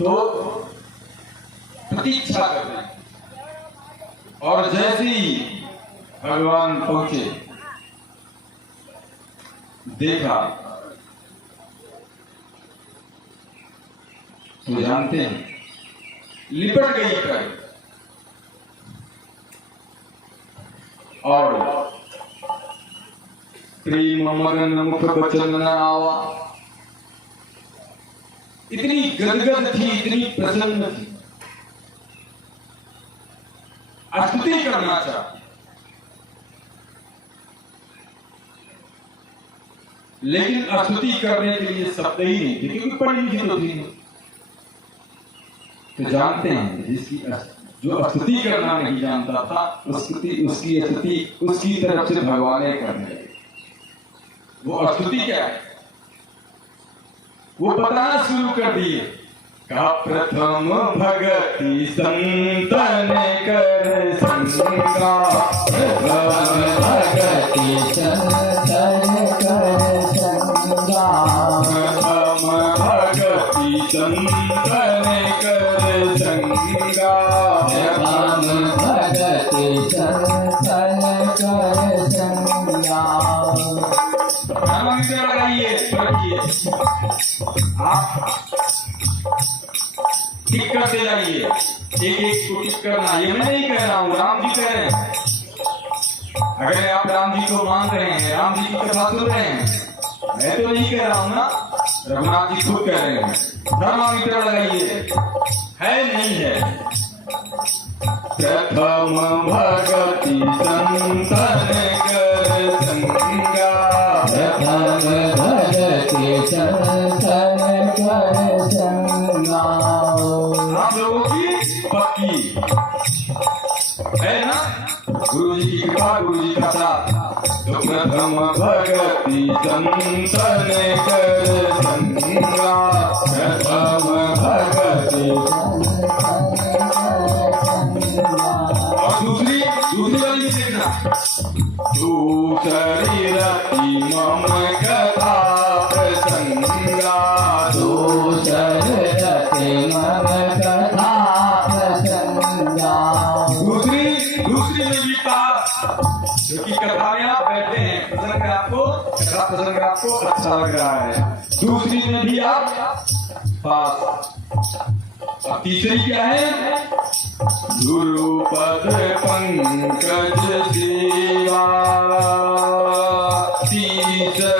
तो प्रतीक्षा कर रहे हैं। और जैसे ही भगवान पहुंचे, देखा तो जानते हैं लिपट गई कर और प्रेम मगन मुख बचन न आवा। इतनी गदगद थी, इतनी प्रसन्न थी, स्तुति करना चाहती, लेकिन स्तुति करने के लिए शब्द ही नहीं थे, क्योंकि पढ़ी लिखी तो थी। तो जानते हैं जिसकी जो स्तुति करना नहीं जानता था, उसकी स्तुति उसकी तरफ से भगवान ने करने लगे। वो स्तुति क्या है वो बताना शुरू कर दिए। का प्रथम भगति संतन कर संगा, प्रथम भगति संतन कर संगा, प्रथम भगति संतन कर संगा, प्रथम भगति संतन कर संगा। लगाइए, आप टिक करते जाइए, एक एक को टिक करना। ये मैं नहीं कह रहा हूँ, राम जी कह रहे हैं। अगर आप राम जी को मान रहे हैं, राम जी की कथा सुन रहे हैं, मैं तो नहीं कह रहा हूँ ना, रघुनाथ जी खुद कह रहे हैं। थर्मामीटर लगाइए, है नहीं है। प्रथम भगति संतन कर संगा, प्रथम भगति संतन कर संगा। आप लोगों की पक्की है ना, गुरु जी की कृपा, गुरु जी का साथ। तो प्रथम भगति संतन कर संगा, प्रथम भगति। और दूसरी वाली भी देखना। दूसरी रति मम कथा प्रसंगा, दूसरी रति मम कथा प्रसंगा। दूसरी में भी कहा, क्योंकि कथा में आप बैठे हैं, पसंद है आपको, कथा पसंद है आपको, अच्छा लग रहा है, दूसरी में भी आप पास। अब तीसरी क्या है? गुरुपद पंकज सेवा तीसर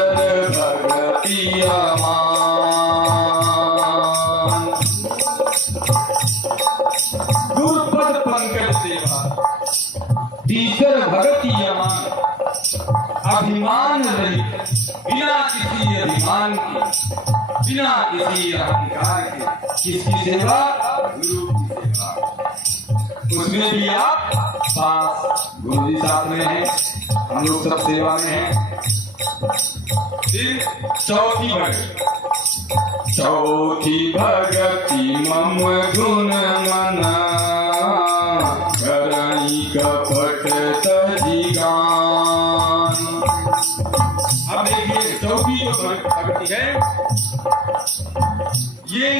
भगति अमान। गुरुपद पंकज सेवा तीसर भगति अमान। अभिमान रहित, बिना किसी अभिमान के, बिना किसी अहंकार के, किसकी सेवा? गुरु की सेवा। उसमें भी आप पास, गुरु जी साथ में हैं, हम लोग सब सेवा में हैं। फिर चौथी भगति, चौथी भगति मम गुण मन करई कपट तजिगान। अब देखिए चौथी जो भगति है ये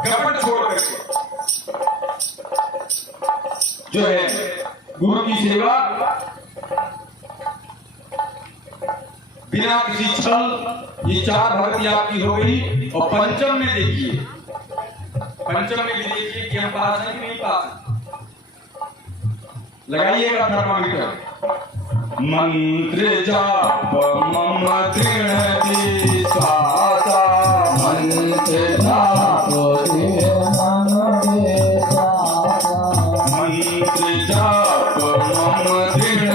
कपट छोड़ करके जो है गुरु की सेवा बिना किसी छल, ये चार भक्ति आपकी हो गई। और पंचम में देखिए, पंचम में भी देखिए कि हम पास हैं कि नहीं पास। लगाइएगा थर्मामीटर। मंत्र जाप मम दृढ़ विश्वासा, मंत्र जाप मंत्र जाप मम दृढ़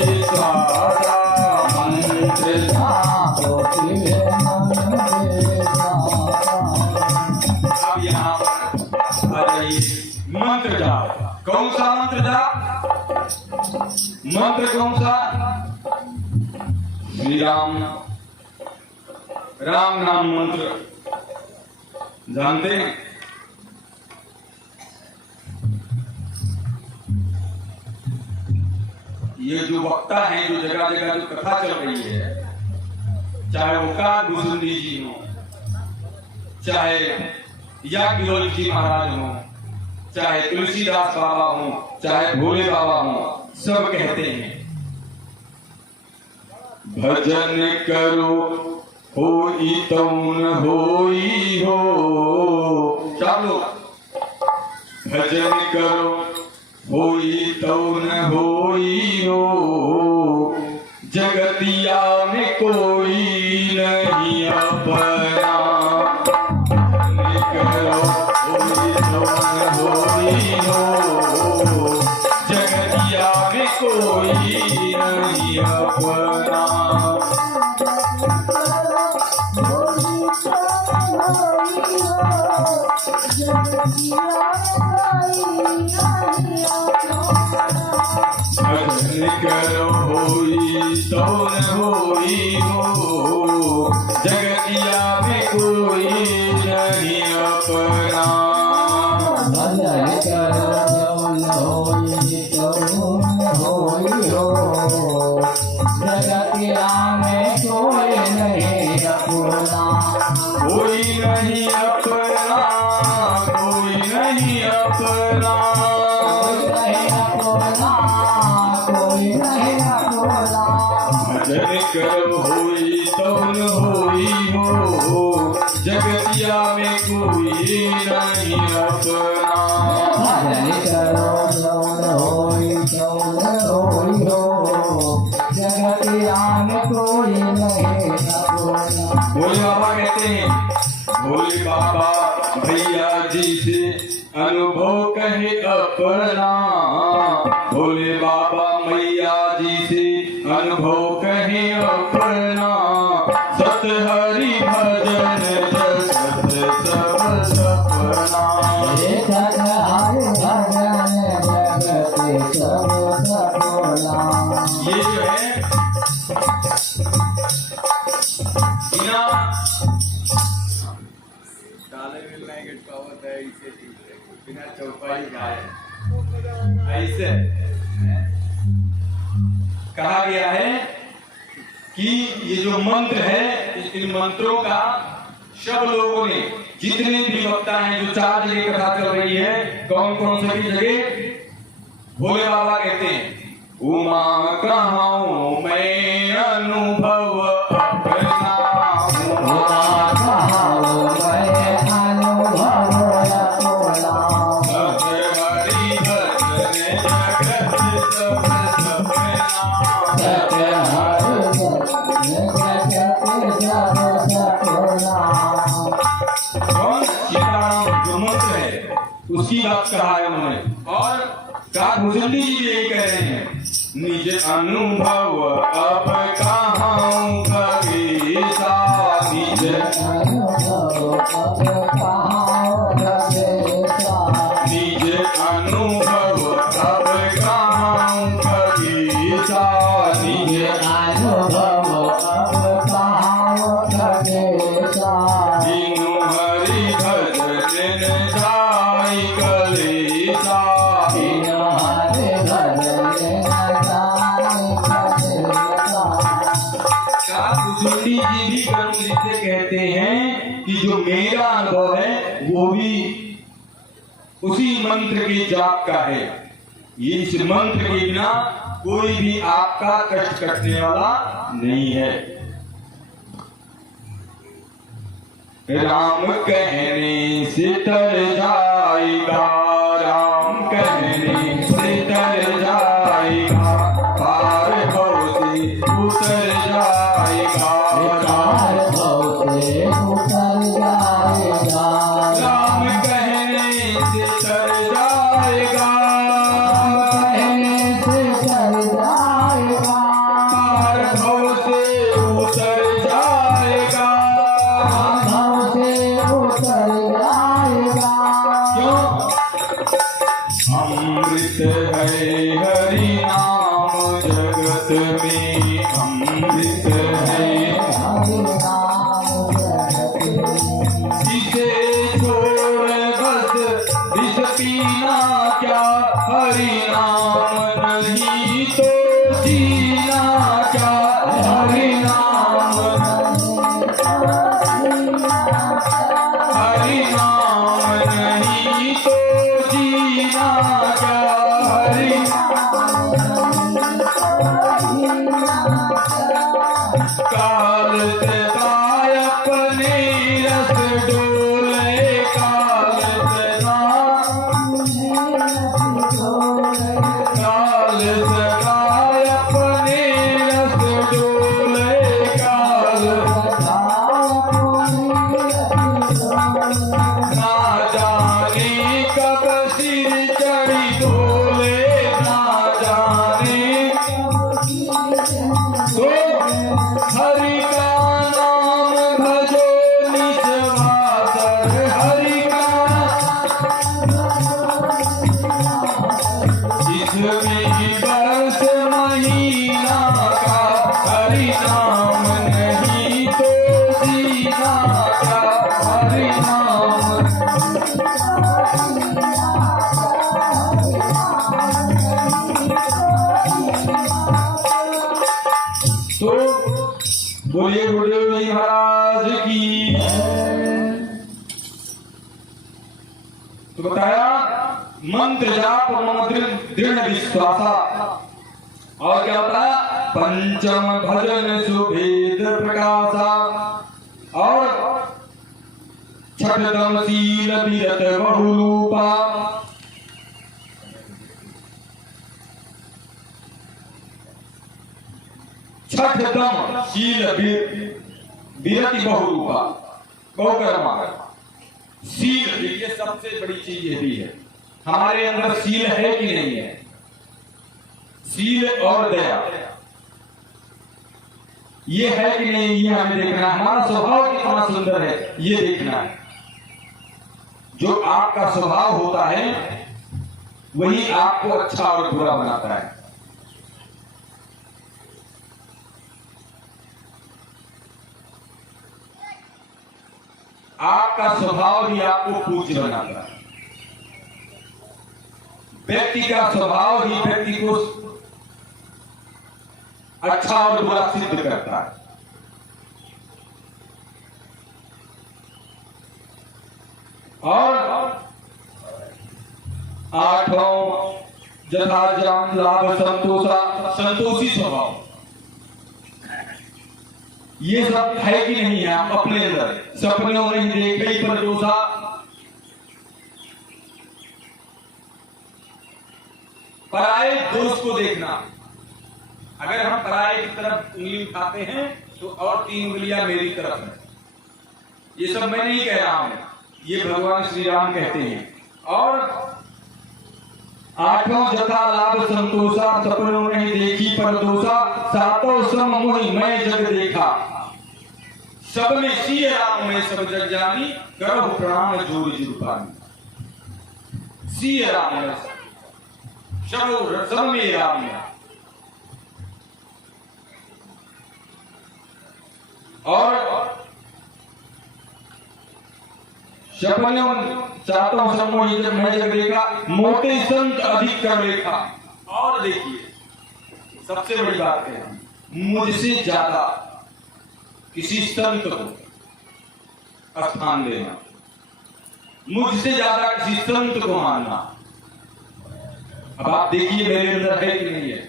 विश्वासा, मंत्र जाप। अब यहाँ पर आ जाइए मंत्र जाप। कौन सा मंत्र जाप? मंत्र कौन सा? श्री राम, राम नाम मंत्र जानते हैं? ये जो वक्ता है, जो जगह जगह जो कथा चल रही है, चाहे वो कागभूषुंडी जी हो, चाहे याज्ञवल्क्य जी महाराज हो, चाहे तुलसीदास बाबा हो, चाहे भोले बाबा हो, सब कहते हैं भजन करो होई तौन होई हो। चलो भजन करो होई तौन होई हो, जगतिया में कोई नहीं अपना। भजन करो होई तौन होई हो, जगतिया में कोई नहीं अपना। भजन करो होई तौन होई हो, जगतिया में कोई नहीं अपना। भजन करो होई हो, जगतिया में कोई नहीं अपना। कोई नहीं अपना, कोई नहीं अपना। कोई नहीं अपना। भजन करो होई तौन होई हो, जगतिया में कोई नहीं अपना। भजन करो होई हो, जगतिया में कोई नहीं अपना। भोले बाबा कहते हैं, भोले बाबा भैया जी से अनुभव कहे अपना। भोले बाबा मैया जी से अनुभव कहे अपना। सत हरि भजन जगत सब सपना। सत हरि भजन जगत सब सपना। ये जो है बिना ताले में नहीं गट पावत है, इसे बिना चौपाई गाए ऐसे कहा गया है कि ये जो मंत्र है, इन मंत्रों का सब लोगों ने, जितने भी वक्ता हैं, जो चार जगह कथा चल रही है, कौन कौन सी जगह? भोले बाबा कहते हैं उमा कहूँ मैं अनुभव अपना, उमा कहूँ मैं अनुभव अपना। सब हरि भजन जगत सब सपना, सत हरि जगत सब सपना। कौन सीताराम जो मंत्र है उसकी बात कहा है उन्होंने। और काक भुजंडी जी यही कह रहे हैं, निज अनुभव अब कहाँ कबीसा, निज अनुभव अब कहाँ कबीसा। निज अनुभव अब कहाँ कबीसा, निज अनुभव अब कहाँ कबीसा। दीनु हरि भजन जाई कलेसा, बिनु हरि भजन जाई कलेसा। काकुचुंडी जी भी करुण जी से कहते हैं कि जो मेरा अनुभव है वो भी उसी मंत्र के जाप का है। ये इस मंत्र के बिना कोई भी आपका कष्ट कटने वाला नहीं है। राम कहने से तर जाएगा, राम कहने से तर जाएगा, पार भव से उतर जाएगा, पार भव से उतर जाएगा। राम कहने से तर जाएगा, कहने से तर जाएगा। पार भव से उतर जाएगा। भव से उतर जाएगा। क्यों? अमृत है हरि नाम जगत में, अमृत है हरि नाम जगत में। जिसे छोड़ बस विष पीना क्या, हरि नाम नहीं तो जीना क्या, हरि नाम हरि नाम नहीं तो जीना क्या, हरि काल सदाय अपने रस डोले, काल सदाय अपने रस डोले, काल ना जाने कब सिर चढ़ी डोले, ना जाने तो हरि का नाम भजो निस्वासर, हरि का जिसमें ही बरस महीना का, हरि नाम नहीं तो जीना का, हरि नाम। तो बोलिए गुरुदेव जी महाराज की। तो बताया मंत्र जाप मम दृढ़ विश्वासा। और क्या बताया? पंचम भजन सुभेद प्रकाशा। और छठदम शील विरत बहुरूपा। छठदम शील विरति बहुरूपा, बहुकर्मा। शील, ये सबसे बड़ी चीज ये भी है। हमारे अंदर शील है कि नहीं है? शील और दया ये है कि नहीं, ये हमें देखना है। हमारा स्वभाव कितना सुंदर है ये देखना है। जो आपका स्वभाव होता है वही आपको अच्छा और बुरा बनाता है। आपका स्वभाव ही आपको पूज्य बनाता है। व्यक्ति का स्वभाव ही व्यक्ति को अच्छा और बुरा सिद्ध करता है। और आठों जथा जाम लाभ संतोषा, संतोषी स्वभाव, ये सब है कि नहीं है आप अपने अंदर? सपनों नहीं देखे पर दोषा, पराये दोष को देखना। अगर हम पराये की तरफ उंगली उठाते हैं तो और 3 उंगलियां मेरी तरफ है। ये सब मैं नहीं कह रहा हूं, ये भगवान श्री राम कहते हैं। और 8वां जथा लाभ संतोषा, सपनों नहीं देखी पर दोषा, 7वां सम मोहि मैं जग देखा, सब में सिय राम में सब जग जानी, करहु प्रणाम जोर जुर्बानी। सिय राम में सब में राम में। और सपनों 7वां सम मोहि मैं जग देखा, मोटे संत अधिक कर लेखा। और देखिए सबसे बड़ी बात है, मुझसे ज्यादा किसी संत को स्थान देना, मुझसे ज्यादा किसी संत को मानना। अब आप देखिए मेरे अंदर है कि नहीं है?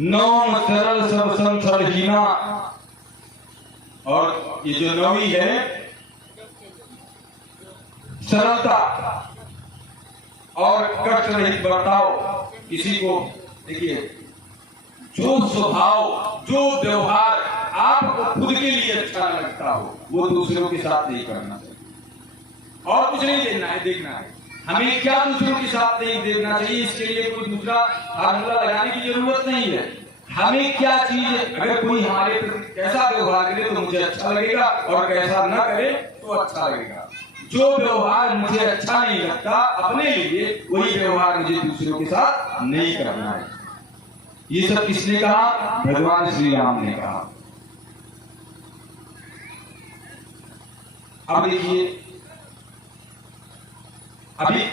नौम सरल सब संसर हीना, और ये जो 9वीं है सरलता और कष्ट रहित बर्ताव। किसी को देखिए, जो स्वभाव जो व्यवहार आपको खुद के लिए अच्छा लगता हो वो दूसरों के साथ नहीं करना चाहिए। और कुछ नहीं देखना है। हमें क्या दूसरों के साथ नहीं देखना चाहिए, इसके लिए कोई दूसरा फार्मूला लगाने की जरूरत नहीं है। हमें क्या चीज, अगर कोई हमारे प्रति कैसा व्यवहार करे तो मुझे अच्छा लगेगा, और कैसा न करे तो अच्छा लगेगा। जो व्यवहार मुझे अच्छा नहीं लगता अपने लिए, वही व्यवहार मुझे दूसरों के साथ नहीं करना है। ये सब किसने कहा? भगवान श्री राम ने कहा। अब देखिए, अभी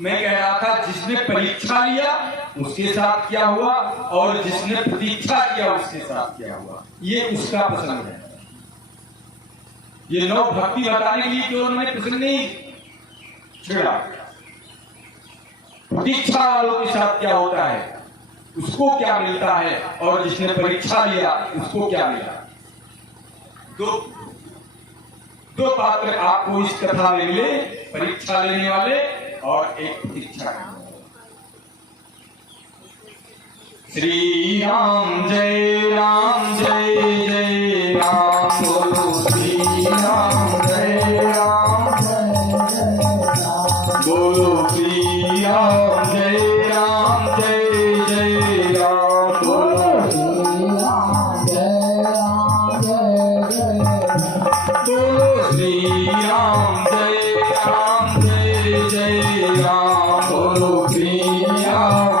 मैं कह रहा था जिसने परीक्षा लिया उसके साथ क्या हुआ, और जिसने प्रतीक्षा किया उसके साथ क्या हुआ, ये उसका पसंद है। ये 9 भक्ति बताने के लिए जो उन्होंने प्रसंग नहीं छेड़ा। प्रतीक्षा वालों के साथ क्या होता है, उसको क्या मिलता है, और जिसने परीक्षा लिया उसको क्या मिला। दो पात्र आपको इस कथा में मिले, परीक्षा लेने वाले और एक प्रतीक्षा करने वाले। श्री राम जय राम जय जय राम, बोलो श्री राम जय राम जय जय राम, बोलो श्री राम जय राम जय जय राम, बोलो श्री राम जय राम जय जय राम, बोलो श्री राम जय राम जय जय राम, बोलो श्री राम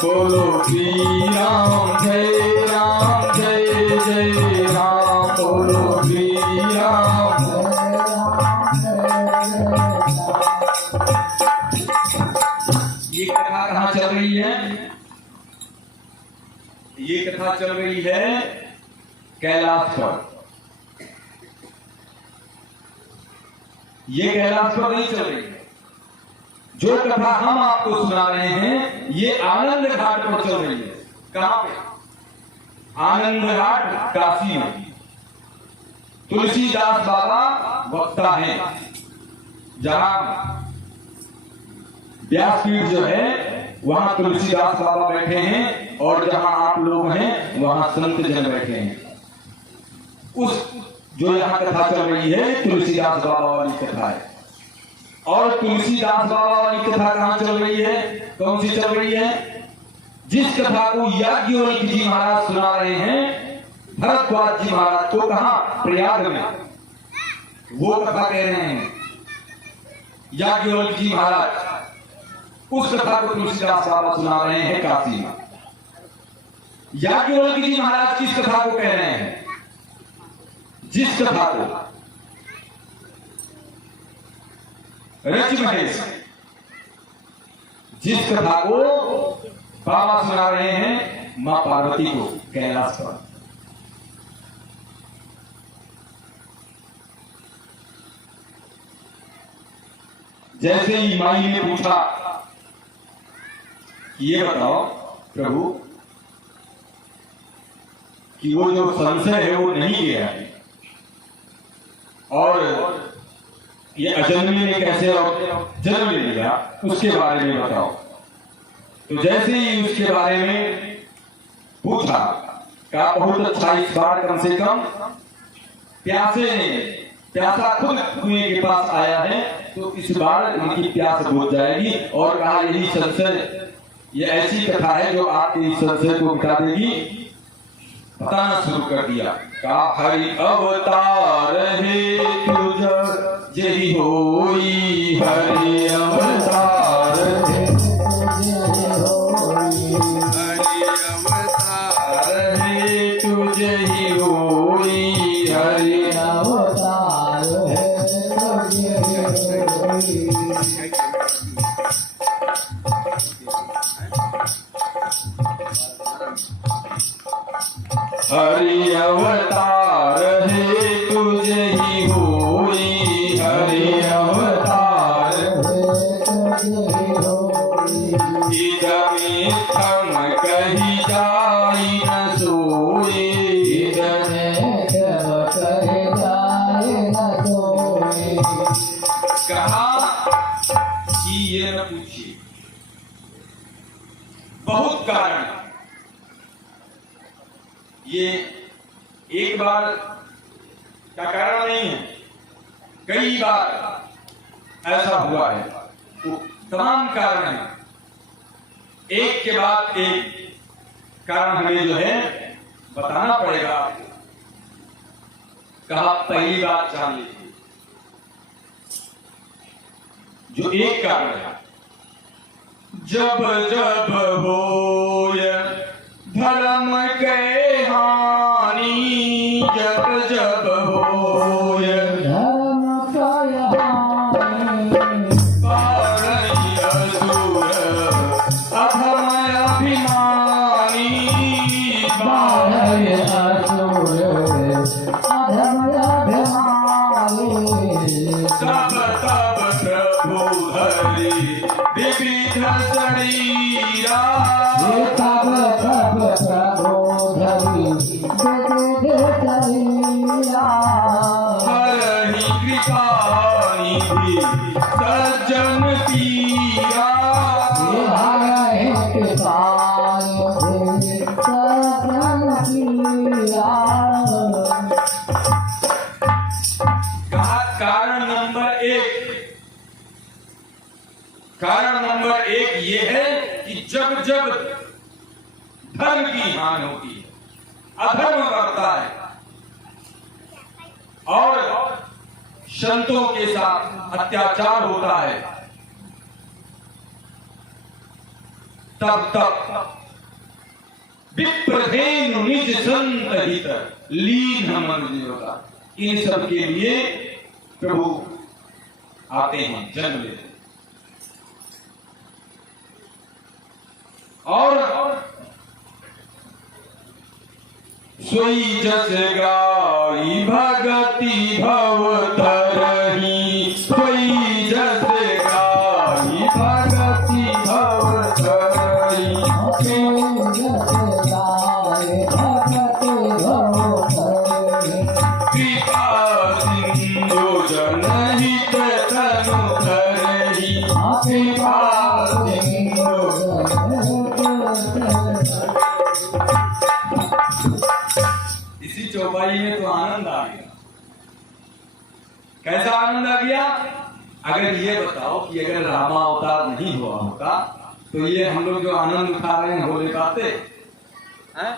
बोलो श्री राम जय राम जय जय राम, बोलो श्री राम ये कथा कहाँ चल रही है? ये कथा चल रही है कैलाश पर। ये कैलाश पर नहीं चल रही है। जो कथा हम आपको सुना रहे हैं ये आनंद घाट पर चल रही है। कहां पे? आनंद घाट काशी में। तुलसीदास बाबा वक्ता हैं। जहां व्यासपीठ जो है वहां तुलसीदास बाबा बैठे हैं, और जहां आप लोग हैं वहां संत जन बैठे हैं। उस जो यहाँ कथा चल रही है तुलसीदास बाबा वाली कथा है। और तुलसीदास बाबा वाली कथा कहाँ चल रही है? कौन सी चल रही है? जिस कथा को याज्ञवल्क्य जी महाराज सुना रहे हैं भरद्वाज जी महाराज को, कहा? प्रयाग में। वो कथा कह रहे हैं याज्ञवल्क्य जी महाराज। उस कथा को तुलसीदास बाबा सुना रहे हैं काशी में। याज्ञवल्क्य जी महाराज किस कथा को कह रहे हैं? जिस कथा को रच महेश, जिस कथा को बाबा सुना रहे हैं मां पार्वती को कैलाश पर। जैसे ही माई ने पूछा कि ये बताओ प्रभु कि वो जो संशय है वो नहीं गया है और ये अजन्मे ने कैसे और जन्म ले लिया उसके बारे में बताओ। तो जैसे ही उसके बारे में पूछा, कहा बहुत अच्छा, इस बार कम से कम प्यासा खुद कुएं के पास आया है तो इस बार उनकी प्यास बुझ जाएगी। और कहा यही संशय, ये ऐसी कथा है जो आपके इस संशय को मिटा देगी। बताना शुरू कर दिया, कहा हरि अवतार है तुझ जही होई, हरि अवतार है तुझे ही होई, हरि अवतार है तुझे होई। हरि अवतार है तुझे ही होई, हरि अवतार इदमित्थम कही जाई न सोई, कहा कि ये न पूछिए, बहुत कारण। ये एक बार का कारण नहीं है, कई बार ऐसा हुआ है। तो तमाम कारण है, एक के बाद एक कारण हमें जो है बताना पड़ेगा। कहा पहली बात जान लीजिए, जो एक कारण है, जब जब होय धर्म के हानि, जब जब होय धर्म पारई असुर अधम अभिमानी, बारय असुर अधम अभिमानी, तब तब प्रभु हरि विविध शरीरा, तब तब प्रभु धरि विविध शरीरा, हरहि कृपा निधि सज्जन पीरा, हरहि कृपा निधि सज्जन पीरा। कहा कारण नंबर एक ये है कि जब जब धर्म की हानि होती है, अधर्म बढ़ता है और संतों के साथ अत्याचार होता है, तब तब विप्रधेनु निज संत हित लीन मनुज होता। इन सब के लिए प्रभु आते हैं, जन्म लेते हैं। और सोई जस गाई भगति भव तरही, सोई जस गाई भगति भव तरही, कृपा सिंधु जनहित तनु धरही, कृपा सिंधु। इसी चौपाई में तो आनंद आ गया। कैसा आनंद आ गया? अगर ये बताओ कि अगर रामा अवतार नहीं हुआ होता तो ये हम लोग जो आनंद उठा रहे हैं हो ले पाते हैं?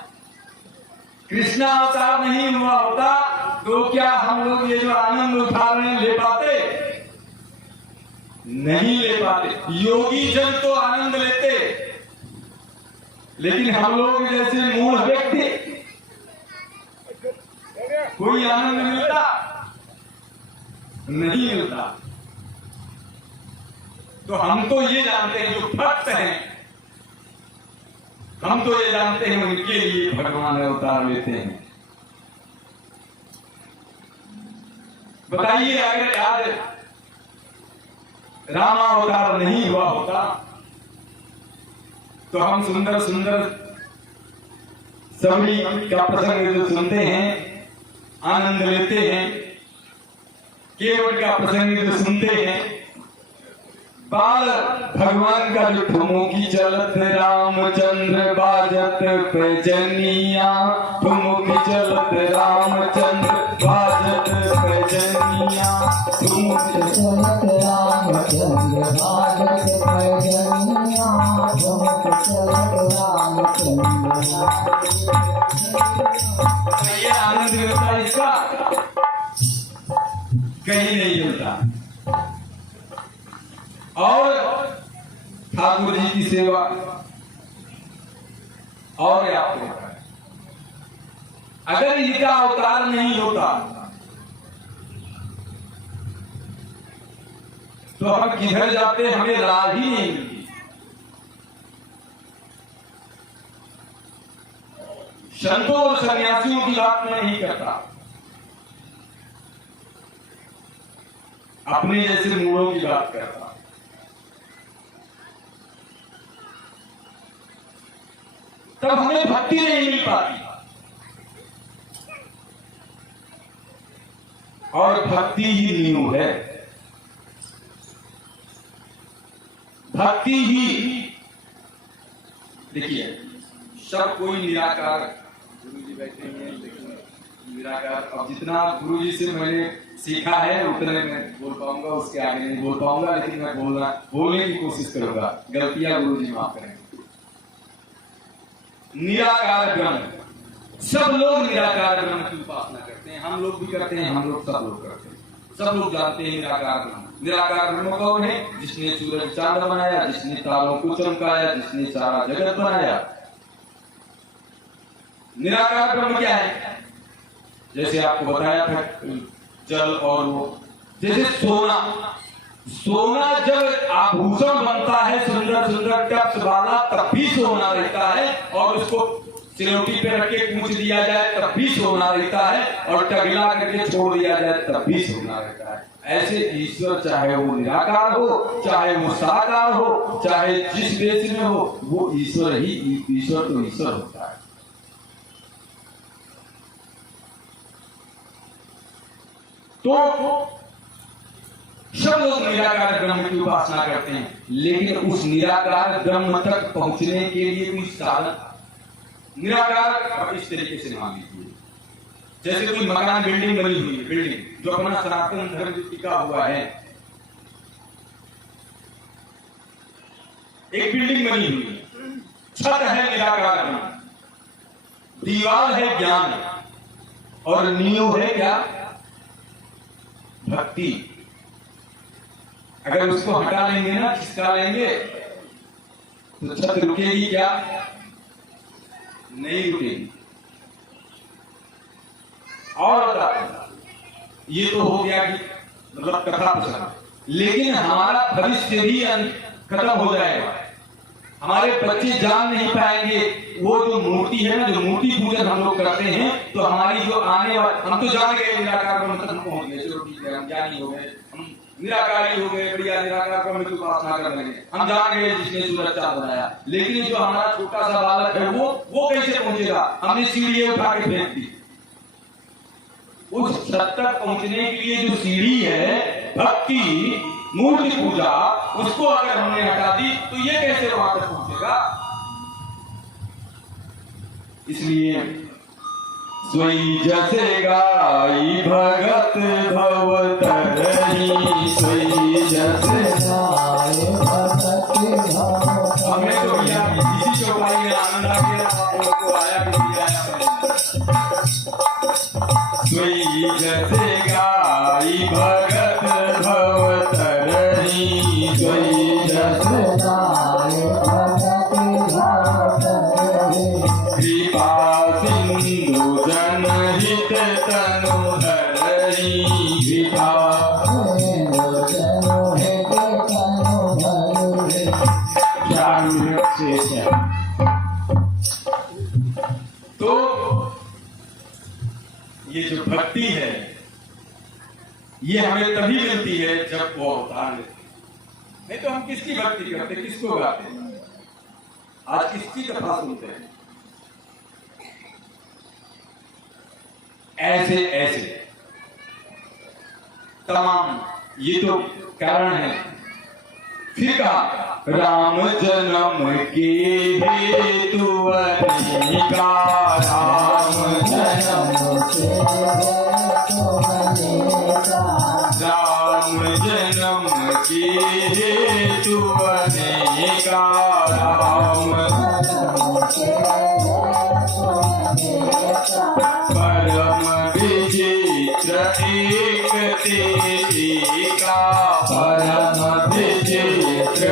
कृष्णा अवतार नहीं हुआ होता तो क्या हम लोग ये जो आनंद उठा रहे हैं ले पाते? नहीं ले पाते। योगी जन तो आनंद लेते, लेकिन हम लोग जैसे मूढ़ व्यक्ति कोई आनंद मिलता नहीं मिलता। तो हम तो ये जानते हैं, जो भक्त हैं हम तो ये जानते हैं उनके लिए भगवान अवतार लेते हैं। बताइए, अगर आज रामावतार नहीं हुआ होता तो हम सुंदर सुंदर सभी का प्रसंग जो सुनते हैं, आनंद लेते हैं, केवट का प्रसंग जो सुनते हैं, बाल भगवान का जो ठुमुकी चलत रामचंद्र बाजत पैजनिया, ठुमुकी चलत रामचंद्र बाजत पैजनिया, ठुमुकी चलत रामचंद्र बाजत पैजनिया, ठुमुक चलत रामचंद्र। ये आनंद मिलता है इसका कहीं नहीं मिलता। और ठाकुर जी की सेवा और क्या होता है? अगर इनका अवतार नहीं होता तो हम किधर जाते, हमें राह ही नहीं मिलती। संतों और सन्यासियों की बात मैं नहीं करता, अपने जैसे मूढ़ों की बात करता। तब हमें भक्ति नहीं मिल पाती, और भक्ति ही नींव है। भक्ति ही, देखिए सब कोई निराकार, गुरु जी बैठे हैं लेकिन निराकार। अब जितना गुरु जी से मैंने सीखा है उतने मैं बोल पाऊंगा, उसके आगे नहीं बोल पाऊंगा, लेकिन मैं बोलने की कोशिश करूंगा। गलतियां गुरु जी माफ करेंगे। निराकार ब्रह्म, सब लोग निराकार ब्रह्म की उपासना करते हैं, हम लोग भी करते हैं, हम लोग सब लोग करते हैं, सब लोग जानते हैं निराकार ब्रह्म। निराकार ब्रह्म कौन है? जिसने सूरज चांद बनाया, जिसने तारों को चमकाया, जिसने सारा जगत बनाया। निराकार ब्रह्म क्या है? जैसे आपको बताया था जल और वो, जैसे सोना, सोना जब आभूषण बनता है सुंदर सुंदर टप्स वाला तब भी सोना रहता है, और उसको सिलौटी पे रख के पूछ दिया जाए तब भी सोना रहता है, और टगला करके छोड़ दिया जाए तब भी सोना रहता है। ऐसे ईश्वर चाहे वो निराकार हो, चाहे वो साकार हो, चाहे जिस देश में हो, वो ईश्वर ही ईश्वर तो ईश्वर होता है। तो सब लोग निराकार ब्रह्म की उपासना करते हैं, लेकिन उस निराकार ब्रह्म तक पहुंचने के लिए कोई साधन। निराकार इस तरीके से मान लीजिए, जैसे कोई मकान बिल्डिंग बनी हुई है, बिल्डिंग जो अपना सनातन धर्म टिका हुआ है, एक बिल्डिंग बनी हुई है, छत है निराकार ब्रह्म, दीवार है ज्ञान, और नींव है क्या? भक्ति। अगर उसको हटा लेंगे ना, खिसका लेंगे, तो छत रुकेगी क्या? नहीं रुकेगी। और ये तो हो गया कि मतलब कथा प्रसंग, लेकिन हमारा भविष्य भी खत्म हो जाएगा। हमारे बच्चे जान नहीं पाएंगे वो जो मूर्ति है ना, जो मूर्ति पूजन हम लोग करते हैं, तो हमारी जो आने वाले, हम तो जान गए निराकार ब्रह्म तक हम पहुंच गए, चलो ठीक है, हम ज्ञानी हो गए, हम निराकारी हो गए, बढ़िया निराकार ब्रह्म की उपासना कर लेंगे, हम जान गए जिसने सूरज चांद बनाया। लेकिन जो हमारा छोटा सा बालक है वो कैसे पहुंचेगा? हमने सीढ़ी उठा के फेंक दी। उस छत तक पहुंचने के लिए जो सीढ़ी है, भक्ति, मूर्ति पूजा, उसको अगर हमने हटा दी तो ये कैसे वहां तक पहुंचेगा? इसलिए सोई जैसे गाई भगत भव तरही, सोई जैसे गाई भगत भव। हमें तो इसी चौपाई में आनंद आ गया, आप लोगों को आया कि नहीं आया? सोई जैसे गाई भगत भव तरही, सोई जैसे गाई भगत भव तरही, कृपा सिंधु जनहित तनु धरही, कृपा सिंधु जनहित तनु धरही। तो ये जो भक्ति है, ये हमें तभी मिलती है जब वो अवतार लेते हैं। नहीं तो हम किसकी भक्ति करते, किसको गाते? आज किसकी कथा सुनते हैं? ऐसे ऐसे तमाम ये तो कारण है। फिर कहा राम जन्म के हेतु अनेका, राम जन्म के राम जन्म के हेतु अनेका, राम परम विचित्र एक तेका, परम विचित्र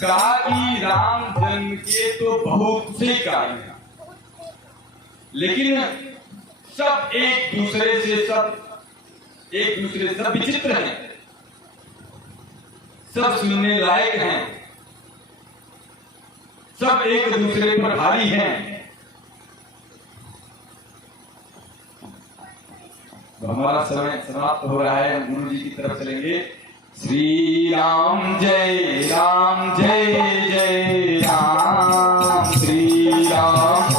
कहा कि राम जन्म के तो बहुत से कारण हैं, लेकिन सब एक दूसरे से सब विचित्र हैं, सब सुनने लायक हैं, सब एक दूसरे पर भारी हैं। तो हमारा समय समाप्त हो रहा है, हम गुरु जी की तरफ चलेंगे। श्री राम जय राम, जय जय राम, श्री राम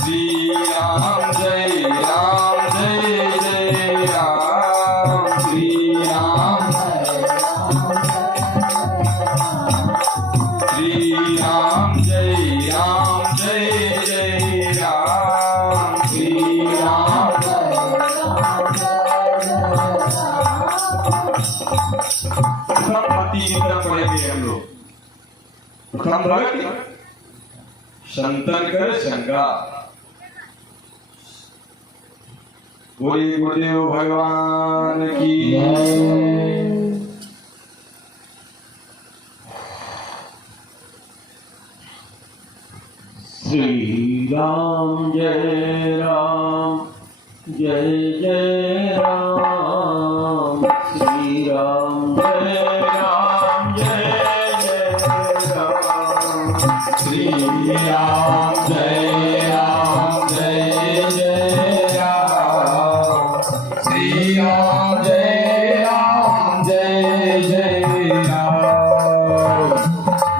श्री राम जय राम, जय जय राम, श्री राम श्री राम जय राम, जय जय राम, श्री राम। प्रथम भक्ति की तरफ पढ़ेंगे हम लोग। प्रथम भक्ति संतन कर शंका। बोलिए गुरुदेव भगवान की जय। श्री राम जय राम, जय जय राम, श्री राम जय राम, जय जय राम, श्री राम जय